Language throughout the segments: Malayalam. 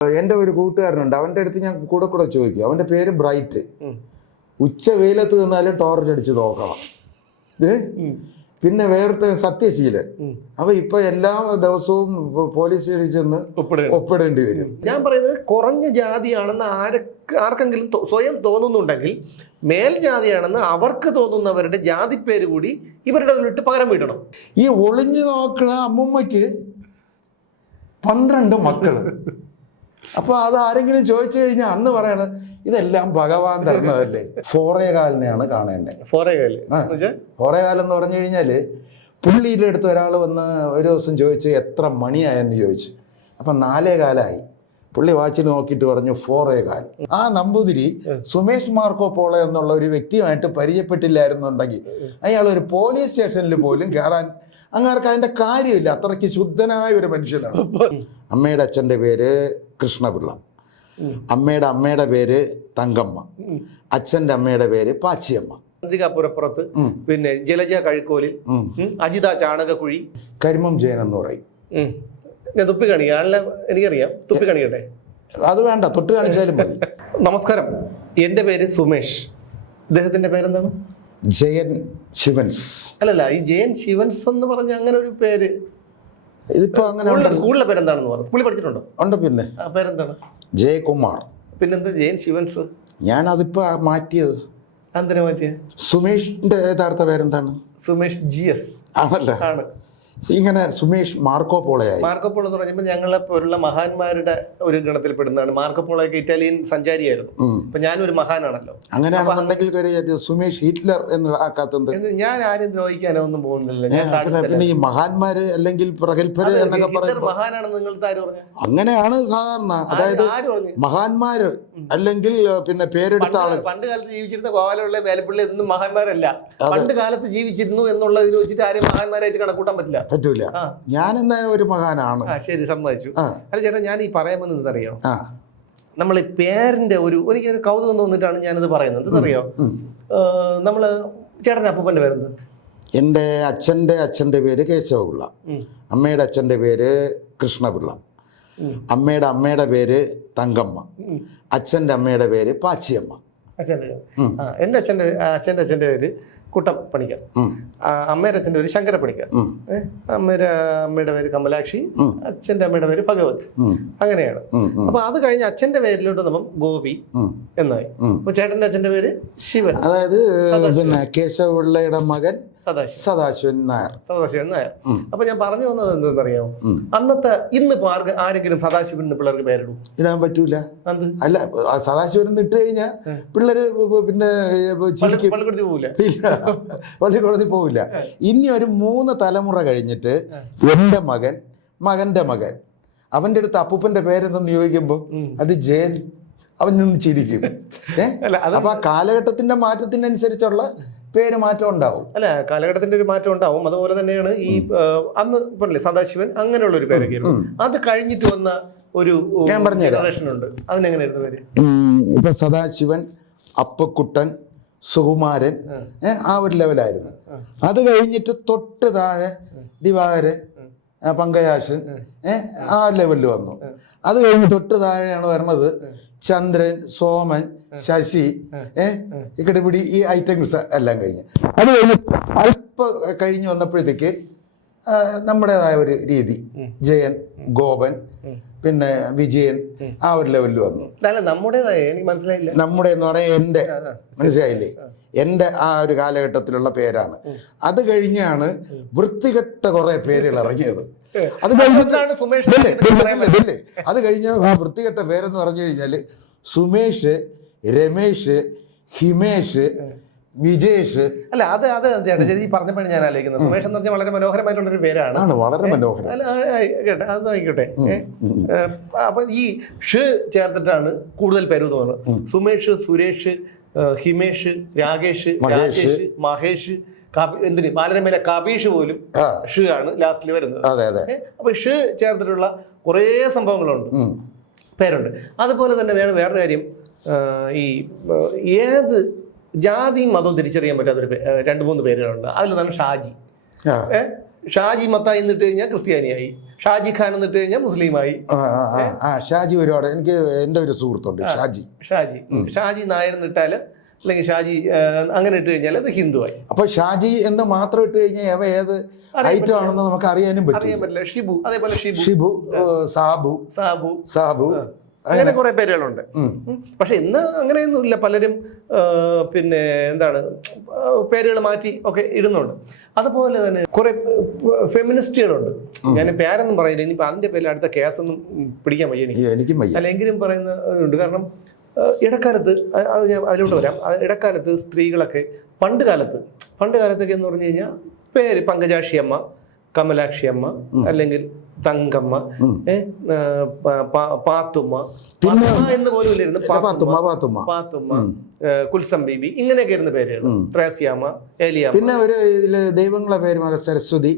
എൻ്റെ ഒരു കൂട്ടുകാരനുണ്ട്, അവൻ്റെ അടുത്ത് ഞാൻ കൂടെ ചോദിക്കും. അവൻ്റെ പേര് ബ്രൈറ്റ്. ഉച്ച വെയിലത്ത് നിന്നാലും ടോർച്ച് അടിച്ച് നോക്കണം. പിന്നെ വേറെ സത്യശീലൻ, അപ്പൊ ഇപ്പൊ എല്ലാ ദിവസവും പോലീസ് സ്റ്റേഷനിൽ ചെന്ന് ഒപ്പിടേണ്ടി വരും. ഞാൻ പറയുന്നത് കുറഞ്ഞ ജാതിയാണെന്ന് ആർക്കെങ്കിലും സ്വയം തോന്നുന്നുണ്ടെങ്കിൽ മേൽജാതിയാണെന്ന് അവർക്ക് തോന്നുന്നവരുടെ ജാതി പേര് കൂടി ഇവരുടെ വിട്ട് പകരം വീട്ടണം. ഈ ഒളിഞ്ഞു നോക്കണ അമ്മുമ്മയ്ക്ക് 12 മക്കള്. അപ്പൊ അത് ആരെങ്കിലും ചോദിച്ചു കഴിഞ്ഞാൽ അന്ന് പറയണ ഇതെല്ലാം ഭഗവാൻ തരണതല്ലേ. ഫോറേകാലിനെയാണ് കാണേണ്ടത്. ഫോറേകാലം എന്ന് പറഞ്ഞു കഴിഞ്ഞാല് പുള്ളിയുടെ അടുത്ത് ഒരാൾ വന്ന് ഒരു ദിവസം ചോദിച്ചു എത്ര മണിയായെന്ന് ചോദിച്ചു. അപ്പൊ 4:15. പുള്ളി വാച്ചിൽ നോക്കിയിട്ട് പറഞ്ഞു 4:15. ആ നമ്പൂതിരി സുമേഷ് മാർക്കോ പോളോ എന്നുള്ള ഒരു വ്യക്തിയുമായിട്ട് പരിചയപ്പെട്ടില്ലായിരുന്നുണ്ടെങ്കിൽ അയാൾ ഒരു പോലീസ് സ്റ്റേഷനിൽ പോലും കയറാൻ അങ്ങാർക്ക് അതിന്റെ കാര്യമില്ല. അത്രയ്ക്ക് ശുദ്ധനായ ഒരു മനുഷ്യനാണ്. അമ്മയുടെ അച്ഛൻ്റെ പേര് കൃഷ്ണപിള്ള, അമ്മയുടെ പേര് തങ്കമ്മ, അച്ഛൻ്റെ അമ്മയുടെ പേര് പാച്ചിയമ്മ. പുറപ്പുറത്ത് പിന്നെ ജലജ കഴുക്കോലിൽ, അജിത ചാണകക്കുഴി, കരിമം ജയൻ എന്ന് പറയും. ഞാൻ തുപ്പി കാണിക്കാം, എനിക്കറിയാം. തുപ്പി കാണിക്കട്ടെ? അത് വേണ്ട, തൊട്ട് കാണിച്ചാലും മതി. നമസ്കാരം, എൻ്റെ പേര് സുമേഷ്. ഇദ്ദേഹത്തിന്റെ പേരെന്താണ്? ജയൻ ശിവൻസ്. അല്ലല്ല, ഈ ജയൻ ശിവൻസ് എന്ന് പറഞ്ഞ അങ്ങനെ ഒരു പേര് ഇതിപ്പോ അങ്ങനെ സ്കൂളിലെ പേരെന്താണെന്ന് പറഞ്ഞു? സ്കൂളിൽ പഠിച്ചിട്ടുണ്ടോ? ഉണ്ട്. പിന്നെ പേരെന്താണ്? ജയകുമാർ. പിന്നെന്താ ജയൻ ശിവൻസ്? ഞാൻ അതിപ്പോ മാറ്റിയത്. എന്തിനാ മാറ്റിയത്? സുമേഷിന്റെ യഥാർത്ഥ പേരെന്താണ്? സുമേഷ് GS ആണല്ലോ. ആണ്. ഇങ്ങനെ സുമേഷ് മാർക്കോ പോളയായി. മാർക്കോ പോളോ എന്ന് പറഞ്ഞപ്പോൾ ഞങ്ങളെ പോലുള്ള മഹാന്മാരുടെ ഒരു ഗണത്തിൽപ്പെടുന്നതാണ്. Marco പോളോയൊക്കെ Italian സഞ്ചാരിയായിരുന്നു. അപ്പൊ ഞാനൊരു മഹാനാണല്ലോ. അങ്ങനെയാണെന്നുണ്ടെങ്കിൽ സുമേഷ് ഹിറ്റ്ലർ എന്ന് ആക്കാത്തത്. ഞാൻ ആരും ദ്രോഹിക്കാനോ ഒന്നും പോകുന്നില്ല. പിന്നെ ഈ മഹാന്മാര് അല്ലെങ്കിൽ പ്രഗത്ഭര് എന്നൊക്കെ പറയുന്നത് മഹാനാണെന്ന് നിങ്ങൾക്ക് ആര് പറഞ്ഞു? അങ്ങനെയാണ് സാധാരണ. അതായത് മഹാന്മാര് അല്ലെങ്കിൽ പിന്നെ പേരെടുത്ത ആള്. പണ്ട് കാലത്ത് ജീവിച്ചിരുന്ന കോവാലുള്ള വേലപ്പള്ളി എന്നും മഹാന്മാരല്ല. പണ്ട് കാലത്ത് ജീവിച്ചിരുന്നു എന്നുള്ളതിൽ വെച്ചിട്ട് ആരും മഹാന്മാരായിട്ട് കണക്കൂട്ടാൻ പറ്റില്ല. ഞാൻ എന്തായാലും ഒരു മഹാനാണ്. ശരി, സമ്മതിച്ചു. അല്ല ചേട്ടാ, ഞാൻ ഈ പറയാൻ വന്നത് അറിയോ, നമ്മൾ ഈ പേരിന്റെ എനിക്കൊരു കൗതുകം തോന്നിട്ടാണ് ഞാനത് പറയുന്നത്. എന്തറിയോ, നമ്മള് ചേട്ടൻ്റെ അപ്പൂപ്പന്റെ പേരെന്ത്? എൻ്റെ അച്ഛൻ്റെ പേര് കേശവപിള്ള, അമ്മയുടെ അച്ഛൻ്റെ പേര് കൃഷ്ണപിള്ള, അമ്മയുടെ പേര് തങ്കമ്മ, അച്ഛൻ്റെ അമ്മയുടെ പേര് പാച്ചിയമ്മ. എൻ്റെ അച്ഛൻ്റെ പേര് കുട്ടപ്പണിക്കർ, അമ്മയുടെ അച്ഛൻ്റെ പേര് ശങ്കരപ്പണിക്കർ, അമ്മയുടെ പേര് കമലാക്ഷി, അച്ഛൻ്റെ അമ്മയുടെ പേര് ഭഗവതി. അങ്ങനെയാണ്. അപ്പൊ അത് കഴിഞ്ഞ് അച്ഛൻ്റെ പേരിലോട്ട് നമ്മൾ ഗോപി എന്നായി. അപ്പൊ ചേട്ടൻ്റെ അച്ഛൻ്റെ പേര് ശിവൻ, അതായത് പിന്നെ കേശവപിള്ളയുടെ മകൻ സദാശിവൻ നായർ. അപ്പൊ ഞാൻ പറഞ്ഞു വന്നത് എന്താണെന്നറിയാമോ, ഇന്ന് ആരെങ്കിലും സദാശിവൻ പിള്ളേർക്ക് പേരിടും? ഇടാൻ പറ്റൂല. അല്ല, സദാശിവൻ ഇട്ട് കഴിഞ്ഞാൽ പിള്ളേര് പിന്നെ പള്ളിക്കൂടത്തിൽ പോവില്ല. ഇനി ഒരു 3 തലമുറ കഴിഞ്ഞിട്ട് എന്റെ മകന്റെ മകൻ അവന്റെ അടുത്ത് അപ്പൂപ്പന്റെ പേരെന്തെന്ന് ചോദിക്കുമ്പോ അത് ജയൻ, അവൻ നിന്ന് ചിരിക്കും. അപ്പൊ ആ കാലഘട്ടത്തിന്റെ മാറ്റത്തിനനുസരിച്ചുള്ള പേര് മാറ്റം ഉണ്ടാവും. അല്ല, കാലഘട്ടത്തിന്റെ ഒരു മാറ്റം ഉണ്ടാവും. അതുപോലെ തന്നെയാണ് ഈ അന്ന് പറഞ്ഞില്ലേ സദാശിവൻ, അങ്ങനെയുള്ള ഒരു പേരൊക്കെ. അത് കഴിഞ്ഞിട്ട് വന്ന ഒരു ജനറേഷൻ ഉണ്ട്. അതിനെങ്ങനെയായിരുന്നു പേര്? ഇപ്പൊ സദാശിവൻ, അപ്പക്കുട്ടൻ, സുകുമാരൻ, ആ ഒരു ലെവലായിരുന്നു. അത് കഴിഞ്ഞിട്ട് തൊട്ട് താഴെ ദിവാകരൻ, പങ്കജാക്ഷൻ, ആ ലെവലിൽ വന്നു. അത് കഴിഞ്ഞ് തൊട്ട് താഴെയാണ് വരുന്നത് ചന്ദ്രൻ, സോമൻ, ശശി, ഇക്കടിപിടി, ഈ ഐറ്റംസ് എല്ലാം കഴിഞ്ഞ്. അത് കഴിഞ്ഞ് അല്പം കഴിഞ്ഞ് വന്നപ്പോഴത്തേക്ക് നമ്മുടേതായ ഒരു രീതി, ജയൻ, ഗോപൻ, പിന്നെ വിജയൻ, ആ ഒരു ലെവലിൽ വന്നു. നമ്മുടെ എന്ന് പറയാൻ എൻ്റെ, മനസ്സിലായില്ലേ, എൻ്റെ ആ ഒരു കാലഘട്ടത്തിലുള്ള പേരാണ്. അത് കഴിഞ്ഞാണ് വൃത്തികെട്ട കുറെ പേരുകൾ ഇറങ്ങിയത്. അത് കഴിഞ്ഞ ആ വൃത്തികെട്ട പേരെന്ന് പറഞ്ഞു കഴിഞ്ഞാല് സുമേഷ്, രമേശ്, ഹിമേഷ്, വിജേഷ്. അല്ല, അത് ഈ പറഞ്ഞപ്പോഴാണ് ഞാൻ ആലോചിക്കുന്നത്. സുമേഷ് എന്ന് പറഞ്ഞാൽ വളരെ മനോഹരമായിട്ടുള്ളൊരു പേരാണ്. വളരെ മനോഹരം. അതായിക്കോട്ടെ. അപ്പൊ ഈ ഷ് ചേർത്തിട്ടാണ് കൂടുതൽ പേര് തോന്നുന്നത്. സുമേഷ്, സുരേഷ്, ഹിമേഷ്, രാകേഷ്, മഹേഷ്, എന്തിന് ബാലരമയിലെ കബീഷ് പോലും ഷ് ആണ് ലാസ്റ്റിൽ വരുന്നത്. അപ്പൊ ഷ് ചേർത്തിട്ടുള്ള കുറേ സംഭവങ്ങളുണ്ട്, പേരുണ്ട്. അതുപോലെ തന്നെ വേറൊരു കാര്യം, ഈ ഏത് ജാതിയും മതവും തിരിച്ചറിയാൻ പറ്റാത്തൊരു 2-3 പേരുകളുണ്ട്. അതിലൊന്നാണ് ഷാജി. ഷാജി മത്തായി എന്നിട്ട് കഴിഞ്ഞാൽ ക്രിസ്ത്യാനിയായി. ഷാജി ഖാൻ എന്നിട്ട് കഴിഞ്ഞാൽ മുസ്ലിമായി. ഷാജി ഒരുപാട്, എനിക്ക് എൻ്റെ ഒരു സുഹൃത്തുണ്ട് ഷാജി നായർ എന്നിട്ടാൽ അല്ലെങ്കിൽ ഷാജി അങ്ങനെ ഇട്ട് കഴിഞ്ഞാൽ അത് ഹിന്ദുവായി. അപ്പൊ ഷാജി എന്ന് മാത്രം ഇട്ട് കഴിഞ്ഞാൽ അവ ഏത് ഐറ്റം ആണെന്ന് നമുക്ക് അറിയാൻ പറ്റില്ല. ഷിബു, അതേപോലെ ഷിബു, സാബു, അങ്ങനെ കുറെ പേരുകളുണ്ട്. പക്ഷെ ഇന്ന് അങ്ങനെയൊന്നും ഇല്ല. പലരും പിന്നെ എന്താണ് പേരുകൾ മാറ്റി ഒക്കെ ഇടുന്നുണ്ട്. അതുപോലെ തന്നെ കുറെ ഫെമിനിസ്റ്റുകളുണ്ട്. ഞാൻ പേരൊന്നും പറയുന്നില്ല, ഇനിയിപ്പോൾ അതിന്റെ പേരിൽ അടുത്ത കേസൊന്നും പിടിക്കാൻ വയ്യ എനിക്ക്. അല്ലെങ്കിലും പറയുന്നുണ്ട്. കാരണം ഇടക്കാലത്ത് അത് ഞാൻ അതിലോട്ട് വരാം. ഇടക്കാലത്ത് സ്ത്രീകളൊക്കെ പണ്ട് കാലത്തൊക്കെ എന്ന് പറഞ്ഞു കഴിഞ്ഞാൽ പേര് പങ്കജാക്ഷി അമ്മ, കമലാക്ഷി അമ്മ, അല്ലെങ്കിൽ തങ്കമ്മ, പാത്തുമ്മ എന്ന് പോലും ഇല്ലായിരുന്നു. പാത്തുമ്മ, കുൽസം ബീബി, ഇങ്ങനെയൊക്കെ ഇരുന്ന പേരുകൾ. ത്രേസ്യാമ്മ, ഏലിയാമ്മ. പിന്നെ ഒരു ഇതില് ദൈവങ്ങളെ പേര് സരസ്വതി,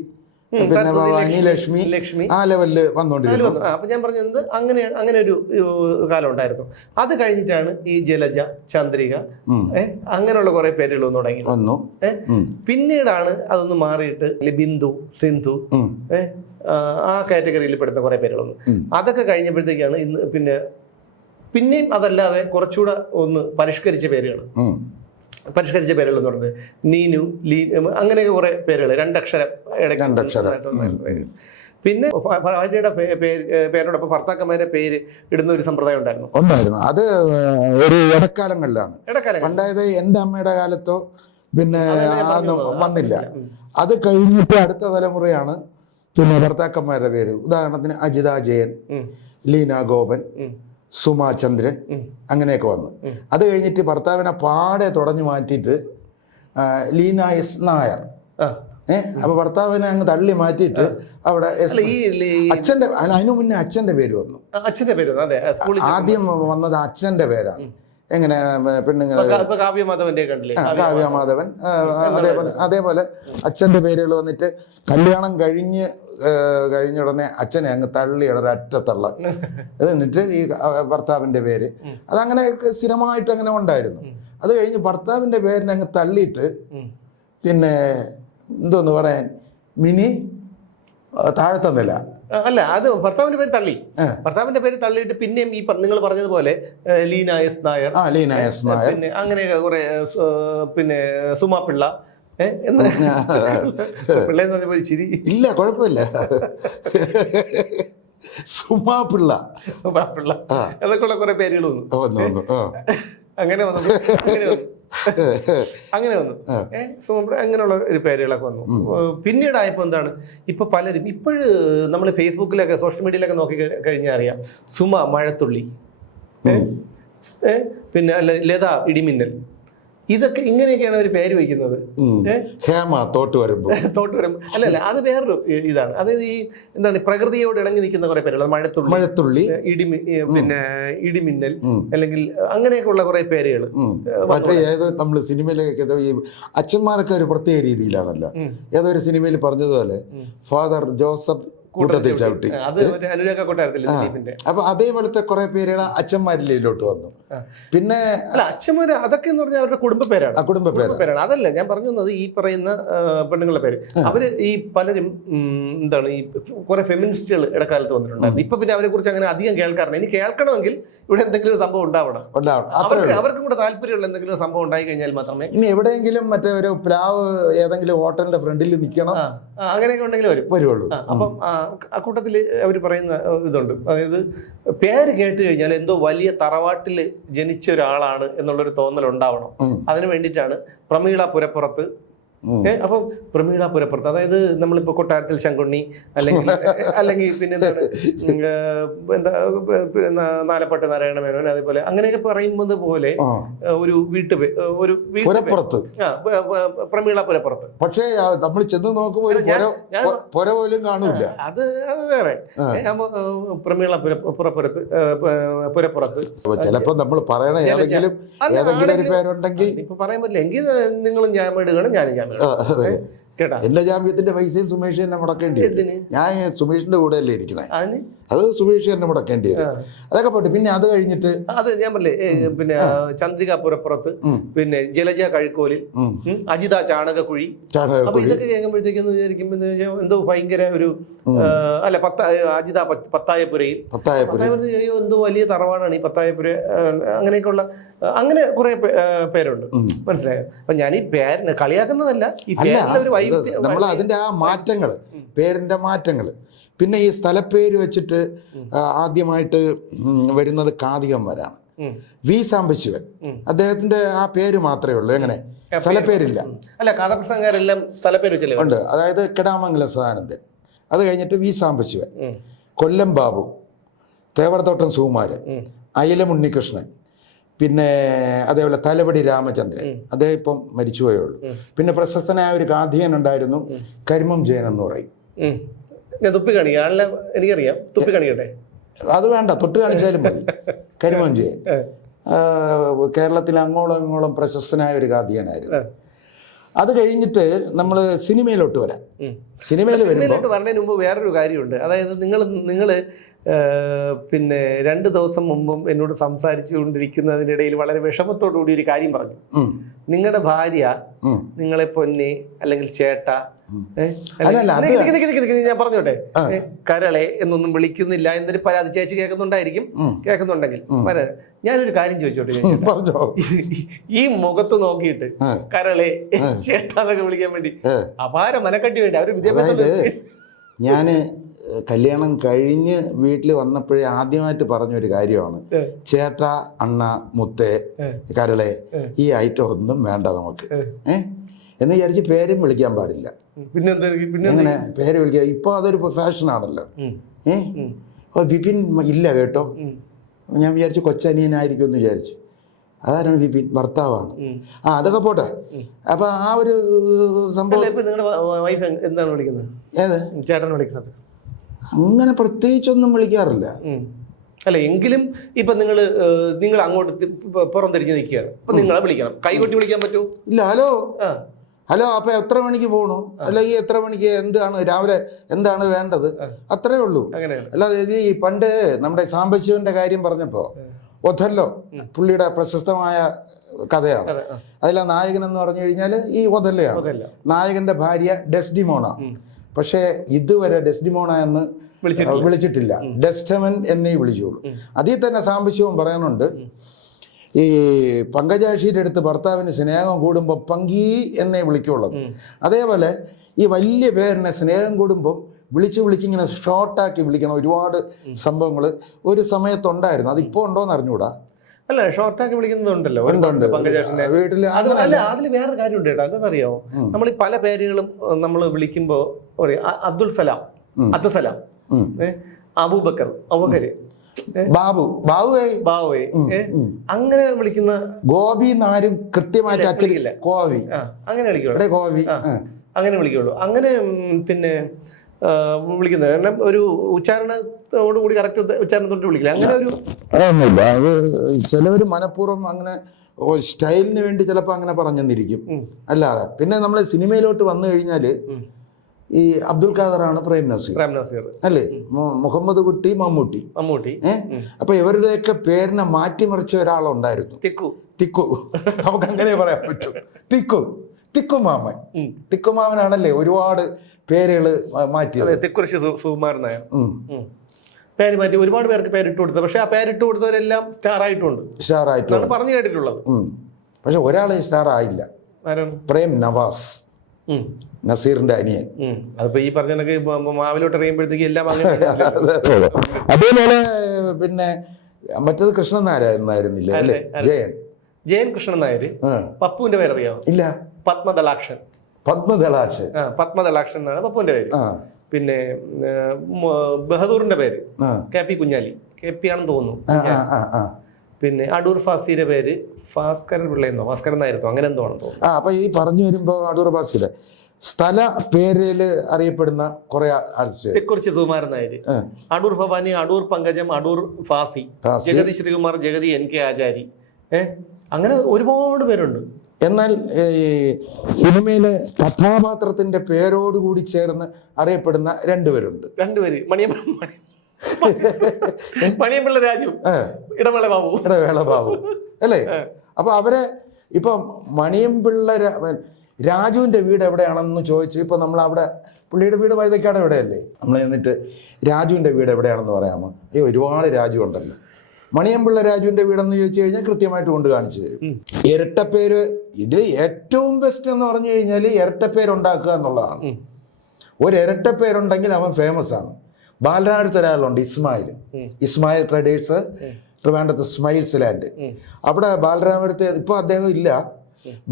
ലക്ഷ്മി, ആ ലെവലില് വന്നോണ്ടിരുന്നു. അപ്പൊ ഞാൻ പറഞ്ഞത് അങ്ങനെ ഒരു കാലം ഉണ്ടായിരുന്നു. അത് കഴിഞ്ഞിട്ടാണ് ഈ ജലജ, ചന്ദ്രിക, അങ്ങനെയുള്ള കുറെ പേരുകൾ തുടങ്ങി വന്നു. പിന്നീടാണ് അതൊന്ന് മാറിയിട്ട് ബിന്ദു, സിന്ധു, ആ കാറ്റഗറിയിൽ പെടുന്ന കുറെ പേരുകൾ വന്നു. അതൊക്കെ കഴിഞ്ഞപ്പോഴത്തേക്കാണ് ഇന്ന് പിന്നെയും അതല്ലാതെ കുറച്ചുകൂടെ ഒന്ന് പരിഷ്കരിച്ച പേരുകൾ എന്ന് പറഞ്ഞത് നീനു, അങ്ങനെയൊക്കെ കുറെ പേരുകൾ, രണ്ടക്ഷരം. പിന്നെ ഭാര്യയുടെ പേരോടൊപ്പം ഭർത്താക്കന്മാരുടെ പേര് ഇടുന്ന ഒരു സമ്പ്രദായം ഉണ്ടായിരുന്നു. അത് ഒരു ഇടക്കാലങ്ങളിലാണ്. പണ്ടായത് എൻ്റെ അമ്മയുടെ കാലത്തോ പിന്നെ വന്നില്ല. അത് കഴിഞ്ഞിട്ട് അടുത്ത തലമുറയാണ് പിന്നെ ഭർത്താക്കന്മാരുടെ പേര്. ഉദാഹരണത്തിന് അജിത ജയൻ, ലീന ഗോപൻ, സുമാ ചന്ദ്രൻ, അങ്ങനെയൊക്കെ വന്നു. അത് കഴിഞ്ഞിട്ട് ഭർത്താവിനെ പാടെ തുടഞ്ഞു മാറ്റിയിട്ട് ലീന എസ് നായർ. അപ്പൊ ഭർത്താവിനെ അങ്ങ് തള്ളി മാറ്റിയിട്ട് അവിടെ അച്ഛന്റെ, അതിനു മുന്നേ അച്ഛന്റെ പേര് വന്നു. ആദ്യം വന്നത് അച്ഛന്റെ പേരാണ്. എങ്ങനെ പെണ്ണുങ്ങൾ, കാവ്യമാധവൻ, അതേപോലെ അച്ഛന്റെ പേരുകൾ വന്നിട്ട് കല്യാണം കഴിഞ്ഞ ഉടനെ അച്ഛനെ അങ്ങ് തള്ളിയുടെ ഒരറ്റത്തള്ള. എന്നിട്ട് ഈ ഭർത്താവിന്റെ പേര് അതങ്ങനെ സ്ഥിരമായിട്ട് അങ്ങനെ ഉണ്ടായിരുന്നു. അത് കഴിഞ്ഞ് ഭർത്താവിന്റെ പേരിനെ അങ്ങ് തള്ളിയിട്ട് പിന്നെ എന്തോന്ന് പറയാൻ, മിനി താഴത്തെ നില. അല്ല, അത് ഭർത്താവിന്റെ പേര് തള്ളിയിട്ട് പിന്നെയും ഈ നിങ്ങൾ പറഞ്ഞതുപോലെ ലീന എസ് നായർ, പിന്നെ അങ്ങനെയൊക്കെ കുറെ, പിന്നെ സുമാ പിള്ള, പിള്ളേന്ന് പറഞ്ഞ ചിരി ഇല്ല, കുഴപ്പമില്ല, സുമാ പിള്ള അതൊക്കെയുള്ള കുറെ പേരുകൾ വന്നു. അങ്ങനെ വന്നു അങ്ങനെയുള്ള ഒരു പേരുകളൊക്കെ വന്നു. പിന്നീടായപ്പോ എന്താണ്, ഇപ്പൊ പലരും നമ്മൾ ഫേസ്ബുക്കിലൊക്കെ സോഷ്യൽ മീഡിയയിലൊക്കെ നോക്കി കഴിഞ്ഞാൽ അറിയാം. സുമ മഴത്തുള്ളി, പിന്നെ അല്ല ലത ഇടിമിന്നൽ, ഇതൊക്കെ ഇങ്ങനെയൊക്കെയാണ് ഒരു പേര് വയ്ക്കുന്നത്. ഹേമ തോട്ടുവരമ്പ് അല്ലല്ല, അത് വേറൊരു ഇതാണ്. അതായത് ഈ എന്താണ്, പ്രകൃതിയോട് ഇണങ്ങി നിൽക്കുന്ന കുറെ പേരുകൾ. മഴത്തുള്ളി, പിന്നെ ഇടിമിന്നൽ, അല്ലെങ്കിൽ അങ്ങനെയൊക്കെ ഉള്ള കുറെ പേരുകൾ. മറ്റേ ഏതോ നമ്മള് സിനിമയിലൊക്കെ കേട്ടോ, ഈ അച്ഛന്മാരൊക്കെ ഒരു പ്രത്യേക രീതിയിലാണല്ലോ. ഏതൊരു സിനിമയിൽ പറഞ്ഞതുപോലെ ഫാദർ ജോസഫ് കൂട്ടത്തിൽ ചവിട്ടി, അപ്പൊ അതേപോലത്തെ കുറെ പേരുകൾ അച്ഛന്മാരിലോട്ട് വന്നു. പിന്നെ അച്ഛന്മാര് അതൊക്കെ എന്ന് പറഞ്ഞാൽ അവരുടെ കുടുംബ പേരാണ്. അതല്ല ഞാൻ പറഞ്ഞു വന്നത്, ഈ പറയുന്ന പെണ്ണുങ്ങളുടെ പേര്. അവര് ഈ പലരും എന്താണ്, ഈ കുറെ ഫെമിനിസ്റ്റുകൾ ഇടക്കാലത്ത് വന്നിട്ടുണ്ടായിരുന്നു. ഇപ്പൊ പിന്നെ അവരെ കുറിച്ച് അങ്ങനെ അധികം കേൾക്കാറില്ല. ഇനി കേൾക്കണമെങ്കിൽ ഇവിടെ എന്തെങ്കിലും സംഭവം ഉണ്ടാവണം. അവർക്കും കൂടെ താല്പര്യമുള്ള എന്തെങ്കിലും സംഭവം ഉണ്ടായി കഴിഞ്ഞാൽ മാത്രമേ. ഇനി എവിടെയെങ്കിലും മറ്റേ ഒരു പ്ലാവ് ഏതെങ്കിലും ഹോട്ടലിന്റെ ഫ്രണ്ടിൽ നിൽക്കണം, അങ്ങനെയൊക്കെ ഉണ്ടെങ്കിൽ വരുള്ളൂ. അപ്പം അക്കൂട്ടത്തിൽ അവർ പറയുന്ന ഇതുണ്ട്. അതായത് പേര് കേട്ട് കഴിഞ്ഞാൽ എന്തോ വലിയ തറവാട്ടിൽ ജനിച്ച ഒരാളാണ് എന്നുള്ളൊരു തോന്നൽ ഉണ്ടാവണം. അതിനു വേണ്ടിയിട്ടാണ് പ്രമീള പുരപ്പുറത്ത്. അപ്പം പ്രമീള പുരപ്പുറത്ത്, അതായത് നമ്മളിപ്പോ കൊട്ടാരത്തിൽ ശങ്കുണ്ണി, അല്ലെങ്കിൽ പിന്നെ എന്താ നാലപ്പാട്ട് നാരായണ മേനോൻ, അതേപോലെ അങ്ങനെയൊക്കെ പറയുന്നത് പോലെ ഒരു പുരപ്പുറത്ത്, പ്രമീള പുരപ്പുറത്ത്. പക്ഷേ നമ്മൾ ചെന്ന് നോക്കുമ്പോൾ പുര പോലും കാണൂല. അത് വേറെ. പ്രമീള പുരപ്പുറത്ത് ചിലപ്പോ നമ്മൾ പറയണ ഏതെങ്കിലും ഒരു പേരുണ്ടെങ്കിൽ ഇപ്പൊ പറയാൻ പറ്റില്ല. എങ്കിൽ നിങ്ങളും ഞാൻ ഇടുകയാണ്, ഞാനും ഞാൻ എന്റെ ജാമ്യത്തിന്റെ പൈസയും സുമേഷ് തന്നെ മുടക്കേണ്ടി. ഞാൻ സുമേഷിന്റെ കൂടെ അല്ലേ ഇരിക്കണേ. അത് സുബീഷ് തന്നെ മുടക്കേണ്ടി വരും. അതൊക്കെ പോട്ടെ. പിന്നെ അത് കഴിഞ്ഞിട്ട് അത് ഞാൻ പറഞ്ഞേ പിന്നെ ചന്ദ്രിക പുരപ്പുറത്ത്, പിന്നെ ജലജ കഴുക്കോലിൽ, അജിത ചാണകക്കുഴി. അപ്പൊ ഇതൊക്കെ കേൾക്കുമ്പോഴത്തേക്കും വിചാരിക്കുമ്പോ എന്തോ ഭയങ്കര ഒരു അല്ല അജിത പത്തായപ്പുരയിൽ എന്തോ വലിയ തറവാടാണ് ഈ പത്തായപ്പുര. അങ്ങനെയൊക്കെയുള്ള അങ്ങനെ കുറെ പേരുണ്ട്, മനസ്സിലായോ? അപ്പൊ ഞാൻ ഈ പേരിന് കളിയാക്കുന്നതല്ല, ഈ പേരിന്റെ ഒരു നമ്മൾ അതിന്റെ ആ മാറ്റങ്ങള്, പേരിന്റെ മാറ്റങ്ങള്. പിന്നെ ഈ സ്ഥലപ്പേര് വെച്ചിട്ട് ആദ്യമായിട്ട് വരുന്നത് കാതികന്മാരാണ്. വി സാംബശിവൻ, അദ്ദേഹത്തിന്റെ ആ പേര് മാത്രമേ ഉള്ളൂ. എങ്ങനെ സ്ഥലപ്പേരില്ല. അല്ല, കഥാപ്രസംഗക്കാരെല്ലാം സ്ഥലപ്പേര് വെച്ചല്ലേ ഉണ്ട്. അതായത് കിടാമംഗലം സദാനന്ദൻ, അത് കഴിഞ്ഞിട്ട് വി സാംബശിവൻ, കൊല്ലം ബാബു, തേവടത്തോട്ടം സുകുമാരൻ, അയിലം ഉണ്ണികൃഷ്ണൻ, പിന്നെ അതേപോലെ തലവടി രാമചന്ദ്രൻ, അദ്ദേഹം ഇപ്പം മരിച്ചുപോയേ ഉള്ളൂ. പിന്നെ പ്രശസ്തനായ ഒരു ഗാന്ധിയൻ ഉണ്ടായിരുന്നു, കരിമം ജയൻ എന്ന് പറയും. തുപ്പി കാണിക്കാം, എനിക്കറിയാം. തുപ്പി കാണിക്കട്ടെ? അത് വേണ്ട, തൊട്ട് കാണിച്ചാലും മതി. കരിമം ജയൻ കേരളത്തിൽ അങ്ങോളം ഇങ്ങോളം പ്രശസ്തനായ ഒരു ഗാന്ധിയനായിരുന്നു. അത് കഴിഞ്ഞിട്ട് നമ്മൾ സിനിമയിലോട്ട് വരാം. സിനിമയിലോട്ട് വരുന്നതിന് മുമ്പ് വേറൊരു കാര്യമുണ്ട്. അതായത് നിങ്ങള് പിന്നെ 2 ദിവസം മുമ്പും എന്നോട് സംസാരിച്ചു കൊണ്ടിരിക്കുന്നതിനിടയിൽ വളരെ വിഷമത്തോടു കൂടി ഒരു കാര്യം പറഞ്ഞു. നിങ്ങളുടെ ഭാര്യ നിങ്ങളെ പൊന്നെ അല്ലെങ്കിൽ ചേട്ട, ഞാൻ പറഞ്ഞോട്ടെ, കരളെ എന്നൊന്നും വിളിക്കുന്നില്ല എന്നൊരു പരാതി ചേച്ചി കേൾക്കുന്നുണ്ടെങ്കിൽ ഞാനൊരു കാര്യം ചോദിച്ചോട്ടെ? ഈ മുഖത്ത് നോക്കിയിട്ട് കരളെ ചേട്ടാന്നൊക്കെ വിളിക്കാൻ വേണ്ടി അപാര മനക്കട്ടി വേണ്ടി അവര് വിദ്യാഭ്യാസം. ഞാന് കല്യാണം കഴിഞ്ഞ് വീട്ടിൽ വന്നപ്പോഴേ ആദ്യമായിട്ട് പറഞ്ഞൊരു കാര്യമാണ്, ചേട്ട, അണ്ണ, മുത്തേ, കരളെ, ഈ ഐറ്റം ഒന്നും വേണ്ട നമുക്ക് എന്ന് വിചാരിച്ച് പേരും വിളിക്കാൻ പാടില്ല. എങ്ങനെ പേര് വിളിക്കുക? ഇപ്പൊ അതൊരു ഫാഷനാണല്ലോ. വിപിൻ ഇല്ല കേട്ടോ. ഞാൻ വിചാരിച്ചു കൊച്ചനിയനായിരിക്കും എന്ന് വിചാരിച്ചു. അതാരാണ് വിപിൻ? ഭർത്താവാണ്. അതൊക്കെ പോട്ടെ. അപ്പൊ ആ ഒരു സംഭവം എന്താണ് വിളിക്കുന്നത്? ഏത് ചേട്ടൻ വിളിക്കുന്നത്? അങ്ങനെ പ്രത്യേകിച്ചൊന്നും വിളിക്കാറില്ല. അല്ല, എങ്കിലും ഇപ്പൊ നിങ്ങൾ അങ്ങോട്ട് പുറം തിരിഞ്ഞ് നിൽക്കുകയാണ്, അപ്പൊ നിങ്ങളെ വിളിക്കണം. കൈകൊട്ടി വിളിക്കാൻ പറ്റൂ? ഇല്ല. ഹലോ ഹലോ, അപ്പൊ എത്ര മണിക്ക് പോകണു, അല്ലെങ്കിൽ എത്ര മണിക്ക് എന്താണ് രാവിലെ എന്താണ് വേണ്ടത്, അത്രേ ഉള്ളൂ. അല്ലാതെ ഈ പണ്ട് നമ്മുടെ സാംബശിവന്റെ കാര്യം പറഞ്ഞപ്പോ, ഒഥല്ലോ പുള്ളിയുടെ പ്രശസ്തമായ കഥയാണ്. അതിലെ നായകൻ എന്ന് പറഞ്ഞു കഴിഞ്ഞാൽ ഈ ഒഥല്ലോയാണ്. നായകന്റെ ഭാര്യ ഡെസ്ഡിമോണ. പക്ഷേ ഇതുവരെ ഡെസ്ഡിമോണ എന്ന് വിളിച്ചിട്ടില്ല, ഡെസ്റ്റമൻ എന്നേ വിളിച്ചുള്ളൂ. അതിൽ തന്നെ സാംബശിവൻ പറയാനുണ്ട്, ഈ പങ്കജാക്ഷിയുടെ അടുത്ത് ഭർത്താവിന് സ്നേഹം കൂടുമ്പോൾ പങ്കി എന്നേ വിളിക്കുള്ളൂ. അതേപോലെ ഈ വലിയ പേരിനെ സ്നേഹം കൂടുമ്പോൾ വിളിച്ചിങ്ങനെ ഷോർട്ടാക്കി വിളിക്കണം. ഒരുപാട് സംഭവങ്ങൾ ഒരു സമയത്തുണ്ടായിരുന്നു. അതിപ്പോ ഉണ്ടോന്ന് അറിഞ്ഞൂടാ. അല്ല, ഷോർട്ടാക്കി വിളിക്കുന്നുണ്ടല്ലോ വീട്ടില്. അല്ല, അതിൽ വേറെ കാര്യമുണ്ട് കേട്ടോ. എന്താണെന്നറിയാമോ? നമ്മൾ ഈ പല പേരുകളും നമ്മൾ വിളിക്കുമ്പോ അബ്ദുൽ സലാം, അബ്ദുസലാം, അബൂബക്കർ, അബൂബക്കര്, ബാബുവേ അങ്ങനെ വിളിക്കുന്ന ഗോപി എന്നാരും കൃത്യമായിട്ട് അച്ചടിക്കില്ല. കോവി അങ്ങനെ വിളിക്കുള്ളൂ. കോവി അങ്ങനെ വിളിക്കുള്ളൂ. അങ്ങനെ പിന്നെ വിളിക്കുന്നത് കാരണം ഒരു ഉച്ചാരണത്തോടുകൂടി കറക്റ്റ് ഉച്ചാരണത്തോട്ട് വിളിക്കില്ല. അങ്ങനെ ഒരു അതൊന്നുമില്ല. അത് ചിലവർ മനഃപൂർവ്വം അങ്ങനെ സ്റ്റൈലിന് വേണ്ടി ചിലപ്പോൾ അങ്ങനെ പറഞ്ഞെന്നിരിക്കും. അല്ലാതെ പിന്നെ നമ്മൾ സിനിമയിലോട്ട് വന്നു കഴിഞ്ഞാല് ഈ അബ്ദുൽ ഖാദറാണ് പ്രേം നസീർ അല്ലേ, മുഹമ്മദ് കുട്ടി, മമ്മൂട്ടി. അപ്പൊ ഇവരുടെയൊക്കെ പേരിനെ മാറ്റിമറിച്ച ഒരാളുണ്ടായിരുന്നു, തിക്കു. നമുക്ക് അങ്ങനെ പറയാൻ പറ്റും. തിക്കുമാമൻ. തിക്കുമാമനാണല്ലേ ഒരുപാട് പേരുകള് മാറ്റിയത്. തെക്കുറിശി സുകുമാരൻ നായർ പേര് മാറ്റി ഒരുപാട് പേർക്ക് പേരിട്ട് കൊടുത്തത്. പക്ഷെ ആ പേരിട്ട് കൊടുത്തവരെല്ലാം സ്റ്റാർ ആയിട്ടുണ്ട് പറഞ്ഞു കേട്ടിട്ടുള്ളത്. പക്ഷെ ഒരാളെ സ്റ്റാർ ആയില്ല, പ്രേം നവാസ്, നസീറിന്റെ അനിയൻ. അതിപ്പോ ഈ പറഞ്ഞ മാവിലോട്ട് എറിയുമ്പോഴത്തേക്ക് എല്ലാം അതേപോലെ പിന്നെ മറ്റേത് കൃഷ്ണൻ നായരായിരുന്നില്ലേ അല്ലേ? ജയൻ കൃഷ്ണൻ നായർ. പപ്പുവിന്റെ പേരറിയാമോ? ഇല്ല. പത്മദളാക്ഷൻ എന്നാണ് പപ്പുവിന്റെ പേര്. പിന്നെ ബഹദൂറിന്റെ പേര് KP കുഞ്ഞാലി, KP ആണെന്ന് തോന്നുന്നു. പിന്നെ അടൂർ ഫാസിയുടെ പേര് ഭാസ്കരൻ പിള്ളയെന്നോ ഭാസ്കരൻ നായിരുന്നോ അങ്ങനെ എന്തോ ആണെന്ന് തോന്നുന്നു. അപ്പൊ ഈ പറഞ്ഞു വരുമ്പോ അടൂർ ഫാസിയുടെ സ്ഥല പേരില് അറിയപ്പെടുന്ന കുറെ തെക്കുറിശി സുകുമാരൻ നായർ, അടൂർ ഭവാനി, അടൂർ പങ്കജം, അടൂർ ഫാസി, ജഗതി ശ്രീകുമാർ, ജഗതി NK ആചാരി, അങ്ങനെ ഒരുപാട് പേരുണ്ട്. എന്നാൽ ഈ സിനിമയിലെ കഥാപാത്രത്തിന്റെ പേരോടുകൂടി ചേർന്ന് അറിയപ്പെടുന്ന രണ്ടുപേരുണ്ട്. മണിയമ്പിള്ള രാജു, ഇടവേള ബാബു അല്ലേ? അപ്പൊ അവരെ ഇപ്പം മണിയമ്പിള്ള രാജുവിന്റെ വീട് എവിടെയാണെന്ന് ചോദിച്ചു. ഇപ്പൊ നമ്മൾ അവിടെ പുള്ളിയുടെ വീട് വഴുതക്കാട് എവിടെയല്ലേ, നമ്മൾ എന്നിട്ട് രാജുവിന്റെ വീട് എവിടെയാണെന്ന് പറയാമോ? ഒരുപാട് രാജു ഉണ്ടല്ലോ. മണിയമ്പിള്ള രാജുവിന്റെ വീടെന്ന് ചോദിച്ചു കഴിഞ്ഞാൽ കൃത്യമായിട്ട് കൊണ്ട് കാണിച്ചു തരും. ഇരട്ടപ്പേര് ഇതിൽ ഏറ്റവും ബെസ്റ്റ് എന്ന് പറഞ്ഞു കഴിഞ്ഞാൽ ഇരട്ടപ്പേരുണ്ടാക്കുക എന്നുള്ളതാണ്. ഒരു ഇരട്ടപ്പേരുണ്ടെങ്കിൽ അവൻ ഫേമസ് ആണ്. ബാലനാടുത്ത് ഒരാളുണ്ട്, ഇസ്മായിൽ ട്രേഡേഴ്സ്, ട്രിവാൻഡ്രത്ത് സ്മൈൽസ് ലാൻഡ്. അവിടെ ബാലരാമപുരത്ത് ഇപ്പോൾ അദ്ദേഹം ഇല്ല.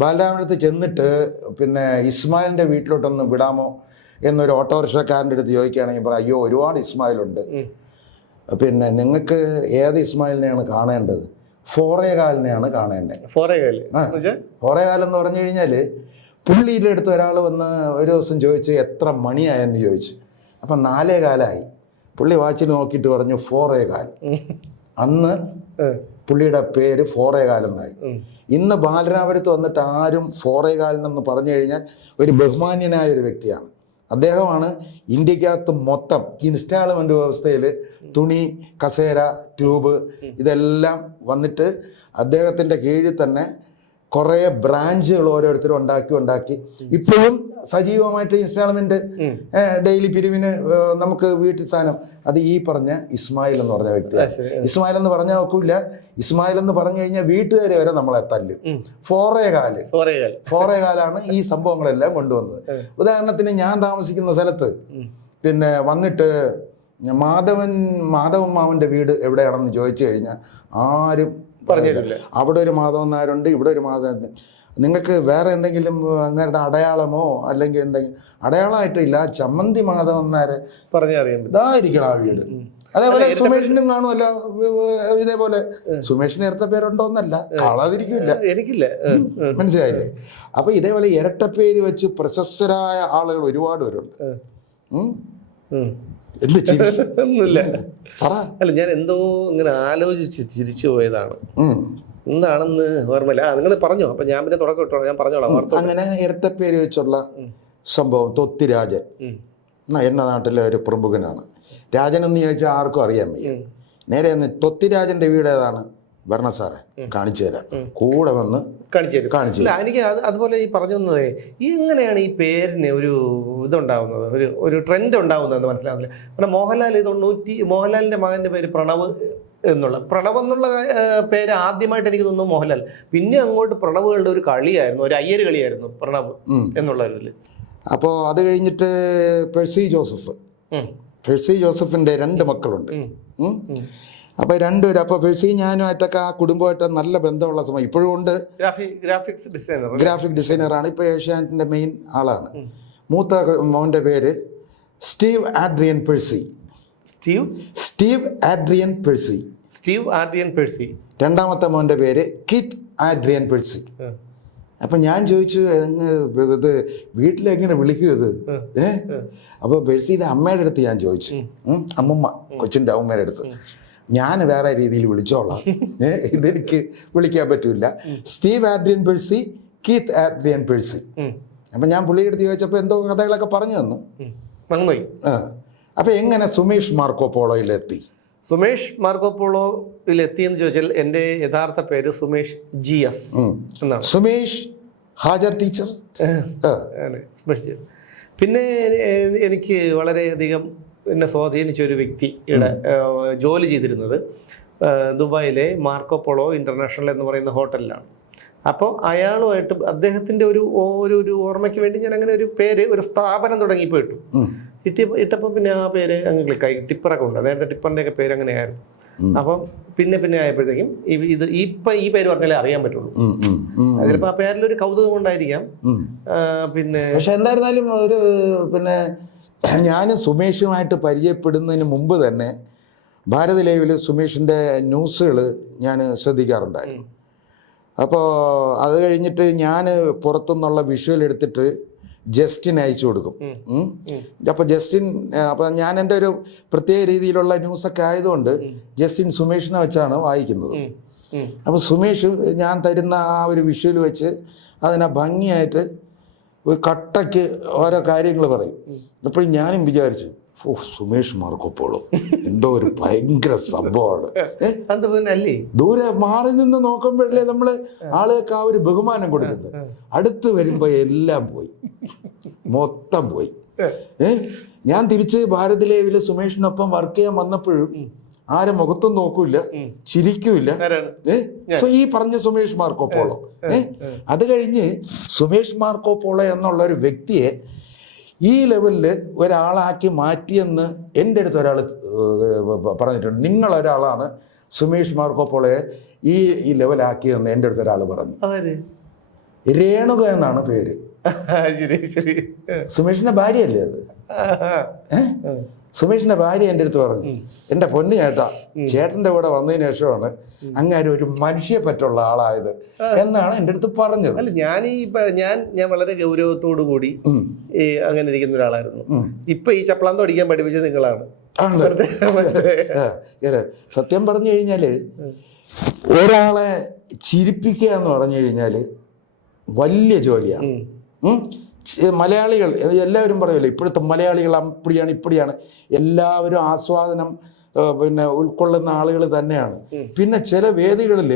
ബാലരാമപുരത്ത് ചെന്നിട്ട് പിന്നെ ഇസ്മായിലിന്റെ വീട്ടിലോട്ടൊന്ന് വിടാമോ എന്നൊരു ഓട്ടോറിക്ഷക്കാരൻ്റെ അടുത്ത് ചോദിക്കുകയാണെങ്കിൽ പറയാം, അയ്യോ ഒരുപാട് ഇസ്മായിലുണ്ട്, പിന്നെ നിങ്ങൾക്ക് ഏത് ഇസ്മായിലിനെയാണ് കാണേണ്ടത്? ഫോറേകാലിനെയാണ് കാണേണ്ടത്. ഫോറേകാലം എന്ന് പറഞ്ഞു കഴിഞ്ഞാൽ പുള്ളിയുടെ അടുത്ത് ഒരാൾ വന്ന് ഒരു ദിവസം ചോദിച്ച് എത്ര മണിയായെന്ന് ചോദിച്ചു. അപ്പം 4:15. പുള്ളി വാച്ചിൽ നോക്കിയിട്ട് പറഞ്ഞു 4:15. അന്ന് പുള്ളിയുടെ പേര് ഫോറേകാലെന്നായി. ഇന്ന് ബാലരാമപുരത്ത് വന്നിട്ട് ആരും ഫോറേകാലെന്ന് പറഞ്ഞു കഴിഞ്ഞാൽ ഒരു ബഹുമാന്യനായ ഒരു വ്യക്തിയാണ്. അദ്ദേഹമാണ് ഇന്ത്യക്കകത്ത് മൊത്തം ഇൻസ്റ്റാൾമെന്റ് വ്യവസ്ഥയിൽ തുണി, കസേര, ട്യൂബ് ഇതെല്ലാം വന്നിട്ട് അദ്ദേഹത്തിൻ്റെ കീഴിൽ തന്നെ കുറേ ബ്രാഞ്ചുകൾ ഓരോരുത്തരും ഉണ്ടാക്കി ഇപ്പോഴും സജീവമായിട്ട് ഇൻസ്റ്റാൾമെന്റ് ഡെയിലി പിരിവിന് നമുക്ക് വീട്ടിൽ സാധനം അത് ഈ പറഞ്ഞ ഇസ്മായിൽ എന്ന് പറഞ്ഞ വ്യക്തിയാണ്. ഇസ്മായിൽ എന്ന് പറഞ്ഞാൽ നോക്കൂല, ഇസ്മായിൽ എന്ന് പറഞ്ഞു കഴിഞ്ഞാൽ വീട്ടുകാരെ വരെ നമ്മളെ തല്ലും. ഫോറേകാലാണ് ഈ സംഭവങ്ങളെല്ലാം കൊണ്ടുവന്നത്. ഉദാഹരണത്തിന് ഞാൻ താമസിക്കുന്ന സ്ഥലത്ത് പിന്നെ വന്നിട്ട് മാധവൻ മാവന്റെ വീട് എവിടെയാണെന്ന് ചോദിച്ചു കഴിഞ്ഞാൽ ആരും പറഞ്ഞിട്ടില്ല. അവിടെ ഒരു മാധവൻ നായരുണ്ട്, ഇവിടെ ഒരു മാധവൻ. നിങ്ങൾക്ക് വേറെ എന്തെങ്കിലും അങ്ങയുടെ അടയാളമോ അല്ലെങ്കിൽ എന്തെങ്കിലും അടയാളമായിട്ടില്ല, ചമ്മന്തി മാധവൻ നായരെ പറഞ്ഞറിയാം, ഇതായിരിക്കണം ആ വീട്. അതേപോലെ സുമേഷിനും കാണുമല്ലോ ഇതേപോലെ. സുമേഷിന് ഇരട്ട പേരുണ്ടോന്നല്ല, കാണാതിരിക്കില്ല, എനിക്കില്ല, മനസ്സിലായില്ലേ? അപ്പൊ ഇതേപോലെ ഇരട്ടപ്പേര് വെച്ച് പ്രശസ്തരായ ആളുകൾ ഒരുപാട് പേരുണ്ട്. അല്ല, ഞാൻ എന്തോ ഇങ്ങനെ ആലോചിച്ച് തിരിച്ചു പോയതാണ്, എന്താണെന്ന് ഓർമ്മയില്ല. നിങ്ങൾ പറഞ്ഞോ, അപ്പൊ ഞാൻ പിന്നെ തുടക്കം ഇട്ടോ, ഞാൻ പറഞ്ഞോളാം. അങ്ങനെ ഇരട്ടപ്പേര് വെച്ചുള്ള സംഭവം തൊത്തിരാജൻ എന്ന നാട്ടിലെ ഒരു പ്രമുഖനാണ്. രാജൻ എന്ന് ചോദിച്ചാൽ ആർക്കും അറിയാൻ വയ്യ. നേരെ തൊത്തിരാജന്റെ വീട് ഏതാണ്? ഭരണ സാറേ കാണിച്ചു തരാം, കൂടെ വന്ന് കാണിച്ചു തരാം. എനിക്ക് അതുപോലെ ഈ പറഞ്ഞു വന്നതേ, എങ്ങനെയാണ് ഈ പേരിന് ഒരു ഇതുണ്ടാവുന്നത്, ഒരു ട്രെൻഡ് ഉണ്ടാവുന്നതെന്ന് മനസ്സിലാവുന്നില്ല. കാരണം മോഹൻലാലിന്റെ മകന്റെ പേര് പ്രണവ് എന്നുള്ള പേര് ആദ്യമായിട്ട് എനിക്ക് തോന്നുന്നു മോഹൻലാൽ. പിന്നെ അങ്ങോട്ട് പ്രണവുകളുടെ ഒരു കളിയായിരുന്നു, ഒരു അയ്യര് കളിയായിരുന്നു പ്രണവ് എന്നുള്ള ഇതില്. അപ്പോൾ അത് കഴിഞ്ഞിട്ട് പെഴ്സി ജോസഫിന്റെ 2 മക്കളുണ്ട്. അപ്പൊ രണ്ടുപേരും, അപ്പൊ പെഴ്സി ഞാനുമായിട്ടൊക്കെ ആ കുടുംബമായിട്ട് നല്ല ബന്ധമുള്ള സമയം ഇപ്പോഴും ഉണ്ട്. ഗ്രാഫിക് ഡിസൈനറാണ്, ഇപ്പൊ ഏഷ്യാനെറ്റിന്റെ മെയിൻ ആളാണ്. മൂത്ത മോന്റെ പേര് സ്റ്റീവ് ആഡ്രിയൻ പെഴ്സി. രണ്ടാമത്തെ മോന്റെ പേര് കീത്ത് ആഡ്രിയൻ പെഴ്സി. അപ്പൊ ഞാൻ ചോദിച്ചു, ഇത് വീട്ടിലെങ്ങനെ വിളിക്കൂ ഇത്? അപ്പൊ പെഴ്സിയുടെ അമ്മയുടെ അടുത്ത് ഞാൻ ചോദിച്ചു, അമ്മുമ്മ, കൊച്ചിന്റെ അമ്മയുടെ അടുത്ത്, ഞാൻ വേറെ രീതിയിൽ വിളിച്ചോളാം, ഇതെനിക്ക് വിളിക്കാൻ പറ്റൂല, സ്റ്റീവ് ആഡ്രിയൻ പെഴ്സി, കീത്ത് ആഡ്രിയൻ പെഴ്സി. അപ്പൊ ഞാൻ പുള്ളിയുടെ അടുത്ത് ചോദിച്ചപ്പോ എന്തോ കഥകളൊക്കെ പറഞ്ഞു തന്നു. അപ്പൊ എങ്ങനെ സുമേഷ് മാർക്കോ പോളോയിലെത്തി? എന്ന് ചോദിച്ചാൽ എൻ്റെ യഥാർത്ഥ പേര് സുമേഷ് GS എന്നാണ്. സുമേഷ് ഹാജർ ടീച്ചർ. പിന്നെ എനിക്ക് വളരെയധികം എന്നെ സ്വാധീനിച്ച ഒരു വ്യക്തിയുടെ ജോലി ചെയ്തിരുന്നത് ദുബായിലെ മാർക്കോ പോളോ ഇന്റർനാഷണൽ എന്ന് പറയുന്ന ഹോട്ടലിലാണ്. അപ്പോൾ അയാളുമായിട്ട് അദ്ദേഹത്തിൻ്റെ ഒരു ഓർമ്മയ്ക്ക് വേണ്ടി ഞാൻ അങ്ങനെ ഒരു സ്ഥാപനം തുടങ്ങിയപ്പോൾ ഇട്ടപ്പോൾ പിന്നെ ആ പേര് അങ്ങ് ക്ലിക്കായി. ടിപ്പറൊക്കെ ഉണ്ട്, നേരത്തെ ടിപ്പറിൻ്റെയൊക്കെ പേര് അങ്ങനെയായിരുന്നു. അപ്പം പിന്നെ ആയപ്പോഴത്തേക്കും ഈ പേര് പറഞ്ഞാലേ അറിയാൻ പറ്റുള്ളൂ. അതിലിപ്പോൾ ആ പേരിലൊരു കൗതുകം കൊണ്ടായിരിക്കാം. പിന്നെ പക്ഷെ എന്തായിരുന്നാലും പിന്നെ ഞാനും സുമേഷുമായിട്ട് പരിചയപ്പെടുന്നതിന് മുമ്പ് തന്നെ ഭാരത് ലൈവിൽ സുമേഷിൻ്റെ ന്യൂസുകൾ ഞാൻ ശ്രദ്ധിക്കാറുണ്ടായിരുന്നു. അപ്പോൾ അത് കഴിഞ്ഞിട്ട് ഞാൻ പുറത്തുനിന്നുള്ള വിഷ്വൽ എടുത്തിട്ട് ജസ്റ്റിൻ അയച്ചു കൊടുക്കും. അപ്പോൾ ഞാൻ എൻ്റെ ഒരു പ്രത്യേക രീതിയിലുള്ള ന്യൂസൊക്കെ ആയതുകൊണ്ട് ജസ്റ്റിൻ സുമേഷിനെ വെച്ചാണ് വായിക്കുന്നത്. അപ്പോൾ സുമേഷ് ഞാൻ തരുന്ന ആ ഒരു വിഷ്വൽ വെച്ച് അതിനെ ഭംഗിയായിട്ട് ഒരു കട്ടയ്ക്ക് ഓരോ കാര്യങ്ങൾ പറയും. അപ്പോഴും ഞാനും വിചാരിച്ചു ഓ സുമേഷ് മാർക്കോപ്പോളോ എന്തോ ഒരു ഭയങ്കര സംഭവമാണ്. അല്ലേ ദൂരെ മാറി നിന്ന് നോക്കുമ്പോഴല്ലേ നമ്മള് ആളുകൾക്ക് ആ ഒരു ബഹുമാനം കൊടുക്കുന്നത്. അടുത്ത് വരുമ്പോ എല്ലാം പോയി, മൊത്തം പോയി. ഞാൻ തിരിച്ച് ഭാരത് ലേവില് സുമേഷിനൊപ്പം വർക്ക് ചെയ്യാൻ വന്നപ്പോഴും ആരെ മുഖത്തും നോക്കൂല, ചിരിക്കൂല. ഈ പറഞ്ഞ സുമേഷ് മാർക്കോപ്പോളോ. അത് കഴിഞ്ഞ് സുമേഷ് മാർക്കോപ്പോളോ എന്നുള്ള ഒരു വ്യക്തിയെ ഈ ലെവലില് ഒരാളാക്കി മാറ്റിയെന്ന് എൻ്റെ അടുത്ത് ഒരാൾ പറഞ്ഞിട്ടുണ്ട്. നിങ്ങളൊരാളാണ് സുമേഷ് മാർക്കോപ്പോളയെ ഈ ലെവലാക്കിയെന്ന് എൻ്റെ അടുത്ത് ഒരാൾ പറഞ്ഞു. രേണുക എന്നാണ് പേര്. സുമേഷിന്റെ ഭാര്യയല്ലേ അത്? സുമേഷിന്റെ ഭാര്യ എൻ്റെ അടുത്ത് പറഞ്ഞു, എൻ്റെ പൊന്നു ചേട്ടൻ്റെ കൂടെ വന്നതിന് ശേഷമാണ് അങ്ങനെ ഒരു മനുഷ്യ പറ്റുള്ള ആളായത് എന്നാണ് എൻ്റെ അടുത്ത് പറഞ്ഞത്. അല്ല ഞാൻ വളരെ ഗൗരവത്തോടു കൂടി അങ്ങനെ ഇരിക്കുന്ന ഒരാളായിരുന്നു. ഇപ്പൊ ഈ ചപ്പളാന്തം അടിക്കാൻ പഠിപ്പിച്ചത് നിങ്ങളാണ്. സത്യം പറഞ്ഞു കഴിഞ്ഞാല് ഒരാളെ ചിരിപ്പിക്കുക എന്ന് പറഞ്ഞു കഴിഞ്ഞാല് വലിയ ജോലിയാണ്. മലയാളികൾ എല്ലാവരും പറയുമല്ലോ ഇപ്പോഴത്തെ മലയാളികൾ അപ്പടിയാണ് ഇപ്പടിയാണ്, എല്ലാവരും ആസ്വാദനം ഉൾക്കൊള്ളുന്ന ആളുകൾ തന്നെയാണ്. പിന്നെ ചില വേദികളിൽ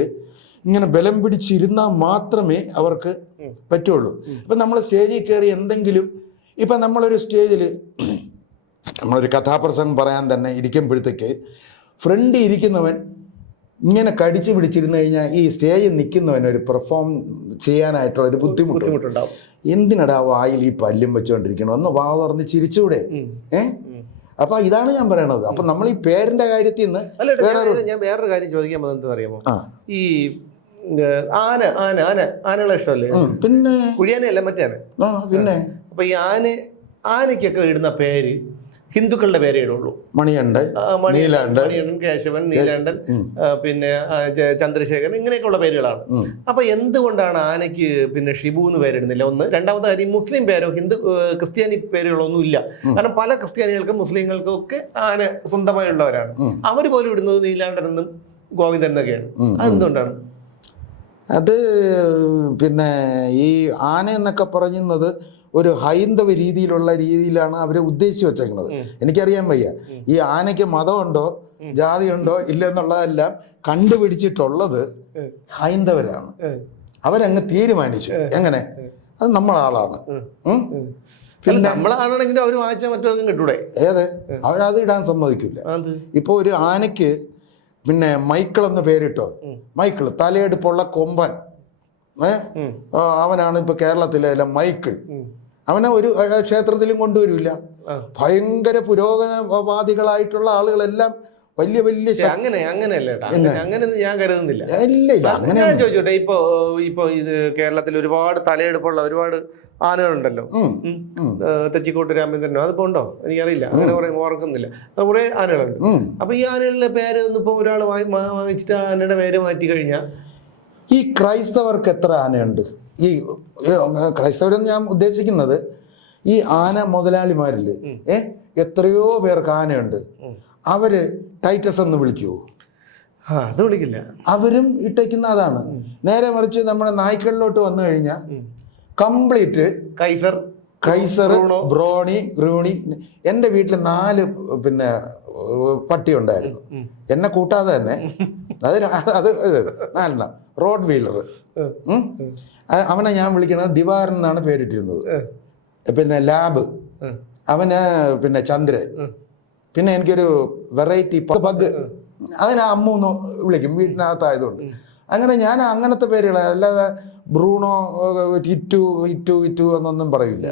ഇങ്ങനെ ബലം പിടിച്ചിരുന്നാൽ മാത്രമേ അവർക്ക് പറ്റുള്ളൂ. ഇപ്പം നമ്മൾ സ്റ്റേജിൽ കയറി എന്തെങ്കിലും, ഇപ്പം നമ്മളൊരു സ്റ്റേജിൽ നമ്മളൊരു കഥാപ്രസംഗം പറയാൻ തന്നെ ഇരിക്കുമ്പോഴത്തേക്ക് ഫ്രണ്ട് ഇരിക്കുന്നവൻ ഇങ്ങനെ കടിച്ചു പിടിച്ചിരുന്നു കഴിഞ്ഞാൽ ഈ സ്റ്റേജിൽ നിൽക്കുന്നവന് ഒരു പെർഫോം ചെയ്യാനായിട്ടുള്ള ഒരു ബുദ്ധിമുട്ടുണ്ടാവും. എന്തിനടാ വായിൽ ഈ പല്ലും വെച്ചുകൊണ്ടിരിക്കണം, ഒന്ന് വാ തുറന്ന് ചിരിച്ചൂടെ? അപ്പൊ ഇതാണ് ഞാൻ പറയണത്. അപ്പൊ നമ്മൾ ഈ പേരിന്റെ കാര്യത്തിൽ നിന്ന് ഞാൻ വേറൊരു കാര്യം ചോദിക്കാൻ പോകുന്നത് അറിയാമോ? ഈ ആനകളെ ഇഷ്ടമല്ലേ? പിന്നെ കുഴിയാനയല്ല മറ്റേ പിന്നെ അപ്പൊ ഈ ആനയ്ക്കൊക്കെ ഇടുന്ന പേര് ഹിന്ദുക്കളുടെ പേരേ ഇടുള്ളൂ. മണികണ്ഠൻ, കേശവൻ, നീലാണ്ടൻ, പിന്നെ ചന്ദ്രശേഖരൻ, ഇങ്ങനെയൊക്കെയുള്ള പേരുകളാണ്. അപ്പൊ എന്തുകൊണ്ടാണ് ആനയ്ക്ക് പിന്നെ ഷിബു എന്ന് പേരിടുന്നില്ല? ഒന്ന്. രണ്ടാമത്തെ കാര്യം, മുസ്ലിം പേരോ ക്രിസ്ത്യാനി പേരുകളൊന്നും ഇല്ല. കാരണം പല ക്രിസ്ത്യാനികൾക്കും മുസ്ലിങ്ങൾക്കും ഒക്കെ ആന സ്വന്തമായുള്ളവരാണ്. അവർ പോലും ഇടുന്നത് നീലാണ്ടൻ എന്നും ഗോവിന്ദൻ എന്നൊക്കെയാണ്. അതെന്തുകൊണ്ടാണ്? അത് പിന്നെ ഈ ആന എന്നൊക്കെ പറയുന്നത് ഒരു ഹൈന്ദവ രീതിയിലാണ് അവരെ ഉദ്ദേശിച്ച് വെച്ചേക്കുന്നത്. എനിക്കറിയാൻ വയ്യ ഈ ആനയ്ക്ക് മതമുണ്ടോ ജാതിയുണ്ടോ ഇല്ലെന്നുള്ളതെല്ലാം കണ്ടുപിടിച്ചിട്ടുള്ളത് ഹൈന്ദവരാണ്. അവരങ്ങ് തീരുമാനിച്ചു. എങ്ങനെ? അത് നമ്മളാളാണ്. പിന്നെ നമ്മളാണെങ്കിലും അവർ വായിച്ചാൽ മറ്റൊന്നും കിട്ടൂടെ? ഏത്? അവരത് ഇടാൻ സമ്മതിക്കില്ല. ഇപ്പൊ ഒരു ആനയ്ക്ക് പിന്നെ മൈക്കിൾ എന്ന് പേരിട്ടോ, മൈക്കിൾ തലയെടുപ്പുള്ള കൊമ്പൻ, അവനാണ് ഇപ്പൊ കേരളത്തിലെ മൈക്കിൾ. അവനെ ഒരു ക്ഷേത്രത്തിലും കൊണ്ടുവരില്ല. ഭയങ്കര പുരോഗമനവാദികളായിട്ടുള്ള ആളുകളെല്ലാം വലിയ അങ്ങനെയൊന്നും ഞാൻ കരുതുന്നില്ല. അങ്ങനെ ഞാൻ ചോദിച്ചോട്ടെ, ഇപ്പൊ ഇത് കേരളത്തിൽ ഒരുപാട് തലയെടുപ്പുള്ള ഒരുപാട് ആനകളുണ്ടല്ലോ. തെച്ചിക്കോട്ട് രാമേന്ദ്രനോ അതിപ്പോ ഉണ്ടോ എനിക്കറിയില്ല, അങ്ങനെ കുറെ ഓർക്കുന്നില്ല. കുറെ ആനകളുണ്ട്. അപ്പൊ ഈ ആനകളുടെ പേര് ഒന്നിപ്പോ ഒരാൾ വാങ്ങിച്ചിട്ട് ആനയുടെ പേര് മാറ്റി കഴിഞ്ഞാൽ ഈ ക്രൈസ്തവർക്ക് എത്ര ആനയുണ്ട്? ഈ ക്രൈസ്തവരെന്ന് ഞാൻ ഉദ്ദേശിക്കുന്നത് ഈ ആന മുതലാളിമാരില് എത്രയോ പേർക്ക് ആനയുണ്ട്. അവര് ടൈറ്റസ് എന്ന് വിളിക്കുവോ? അത് വിളിക്കില്ല. അവരും ഇട്ടേക്കുന്ന അതാണ്. നേരെ മറിച്ച് നമ്മുടെ നായ്ക്കളിലോട്ട് വന്നു കഴിഞ്ഞാൽ കംപ്ലീറ്റ് കൈസർ, ബ്രോണി, ഗ്രൂണി. എൻ്റെ വീട്ടിൽ 4 പിന്നെ പട്ടി ഉണ്ടായിരുന്നു, എന്നെ കൂട്ടാതെ തന്നെ. അത് 4 റോഡ് വീലർ. അവനെ ഞാൻ വിളിക്കണത് ദിവാരൻ എന്നാണ് പേരിട്ടിരുന്നത്. പിന്നെ ലാബ്, അവന് പിന്നെ ചന്ദ്രൻ. പിന്നെ എനിക്കൊരു വെറൈറ്റി പഗ്, അതിനെ അമ്മൂന്ന് വിളിക്കും വീട്ടിനകത്തായതുകൊണ്ട്. അങ്ങനെ ഞാൻ അങ്ങനത്തെ പേരുകൾ, അല്ലാതെ ബ്രൂണോ, ഇറ്റു ഇറ്റു ഇറ്റു എന്നൊന്നും പറയില്ല.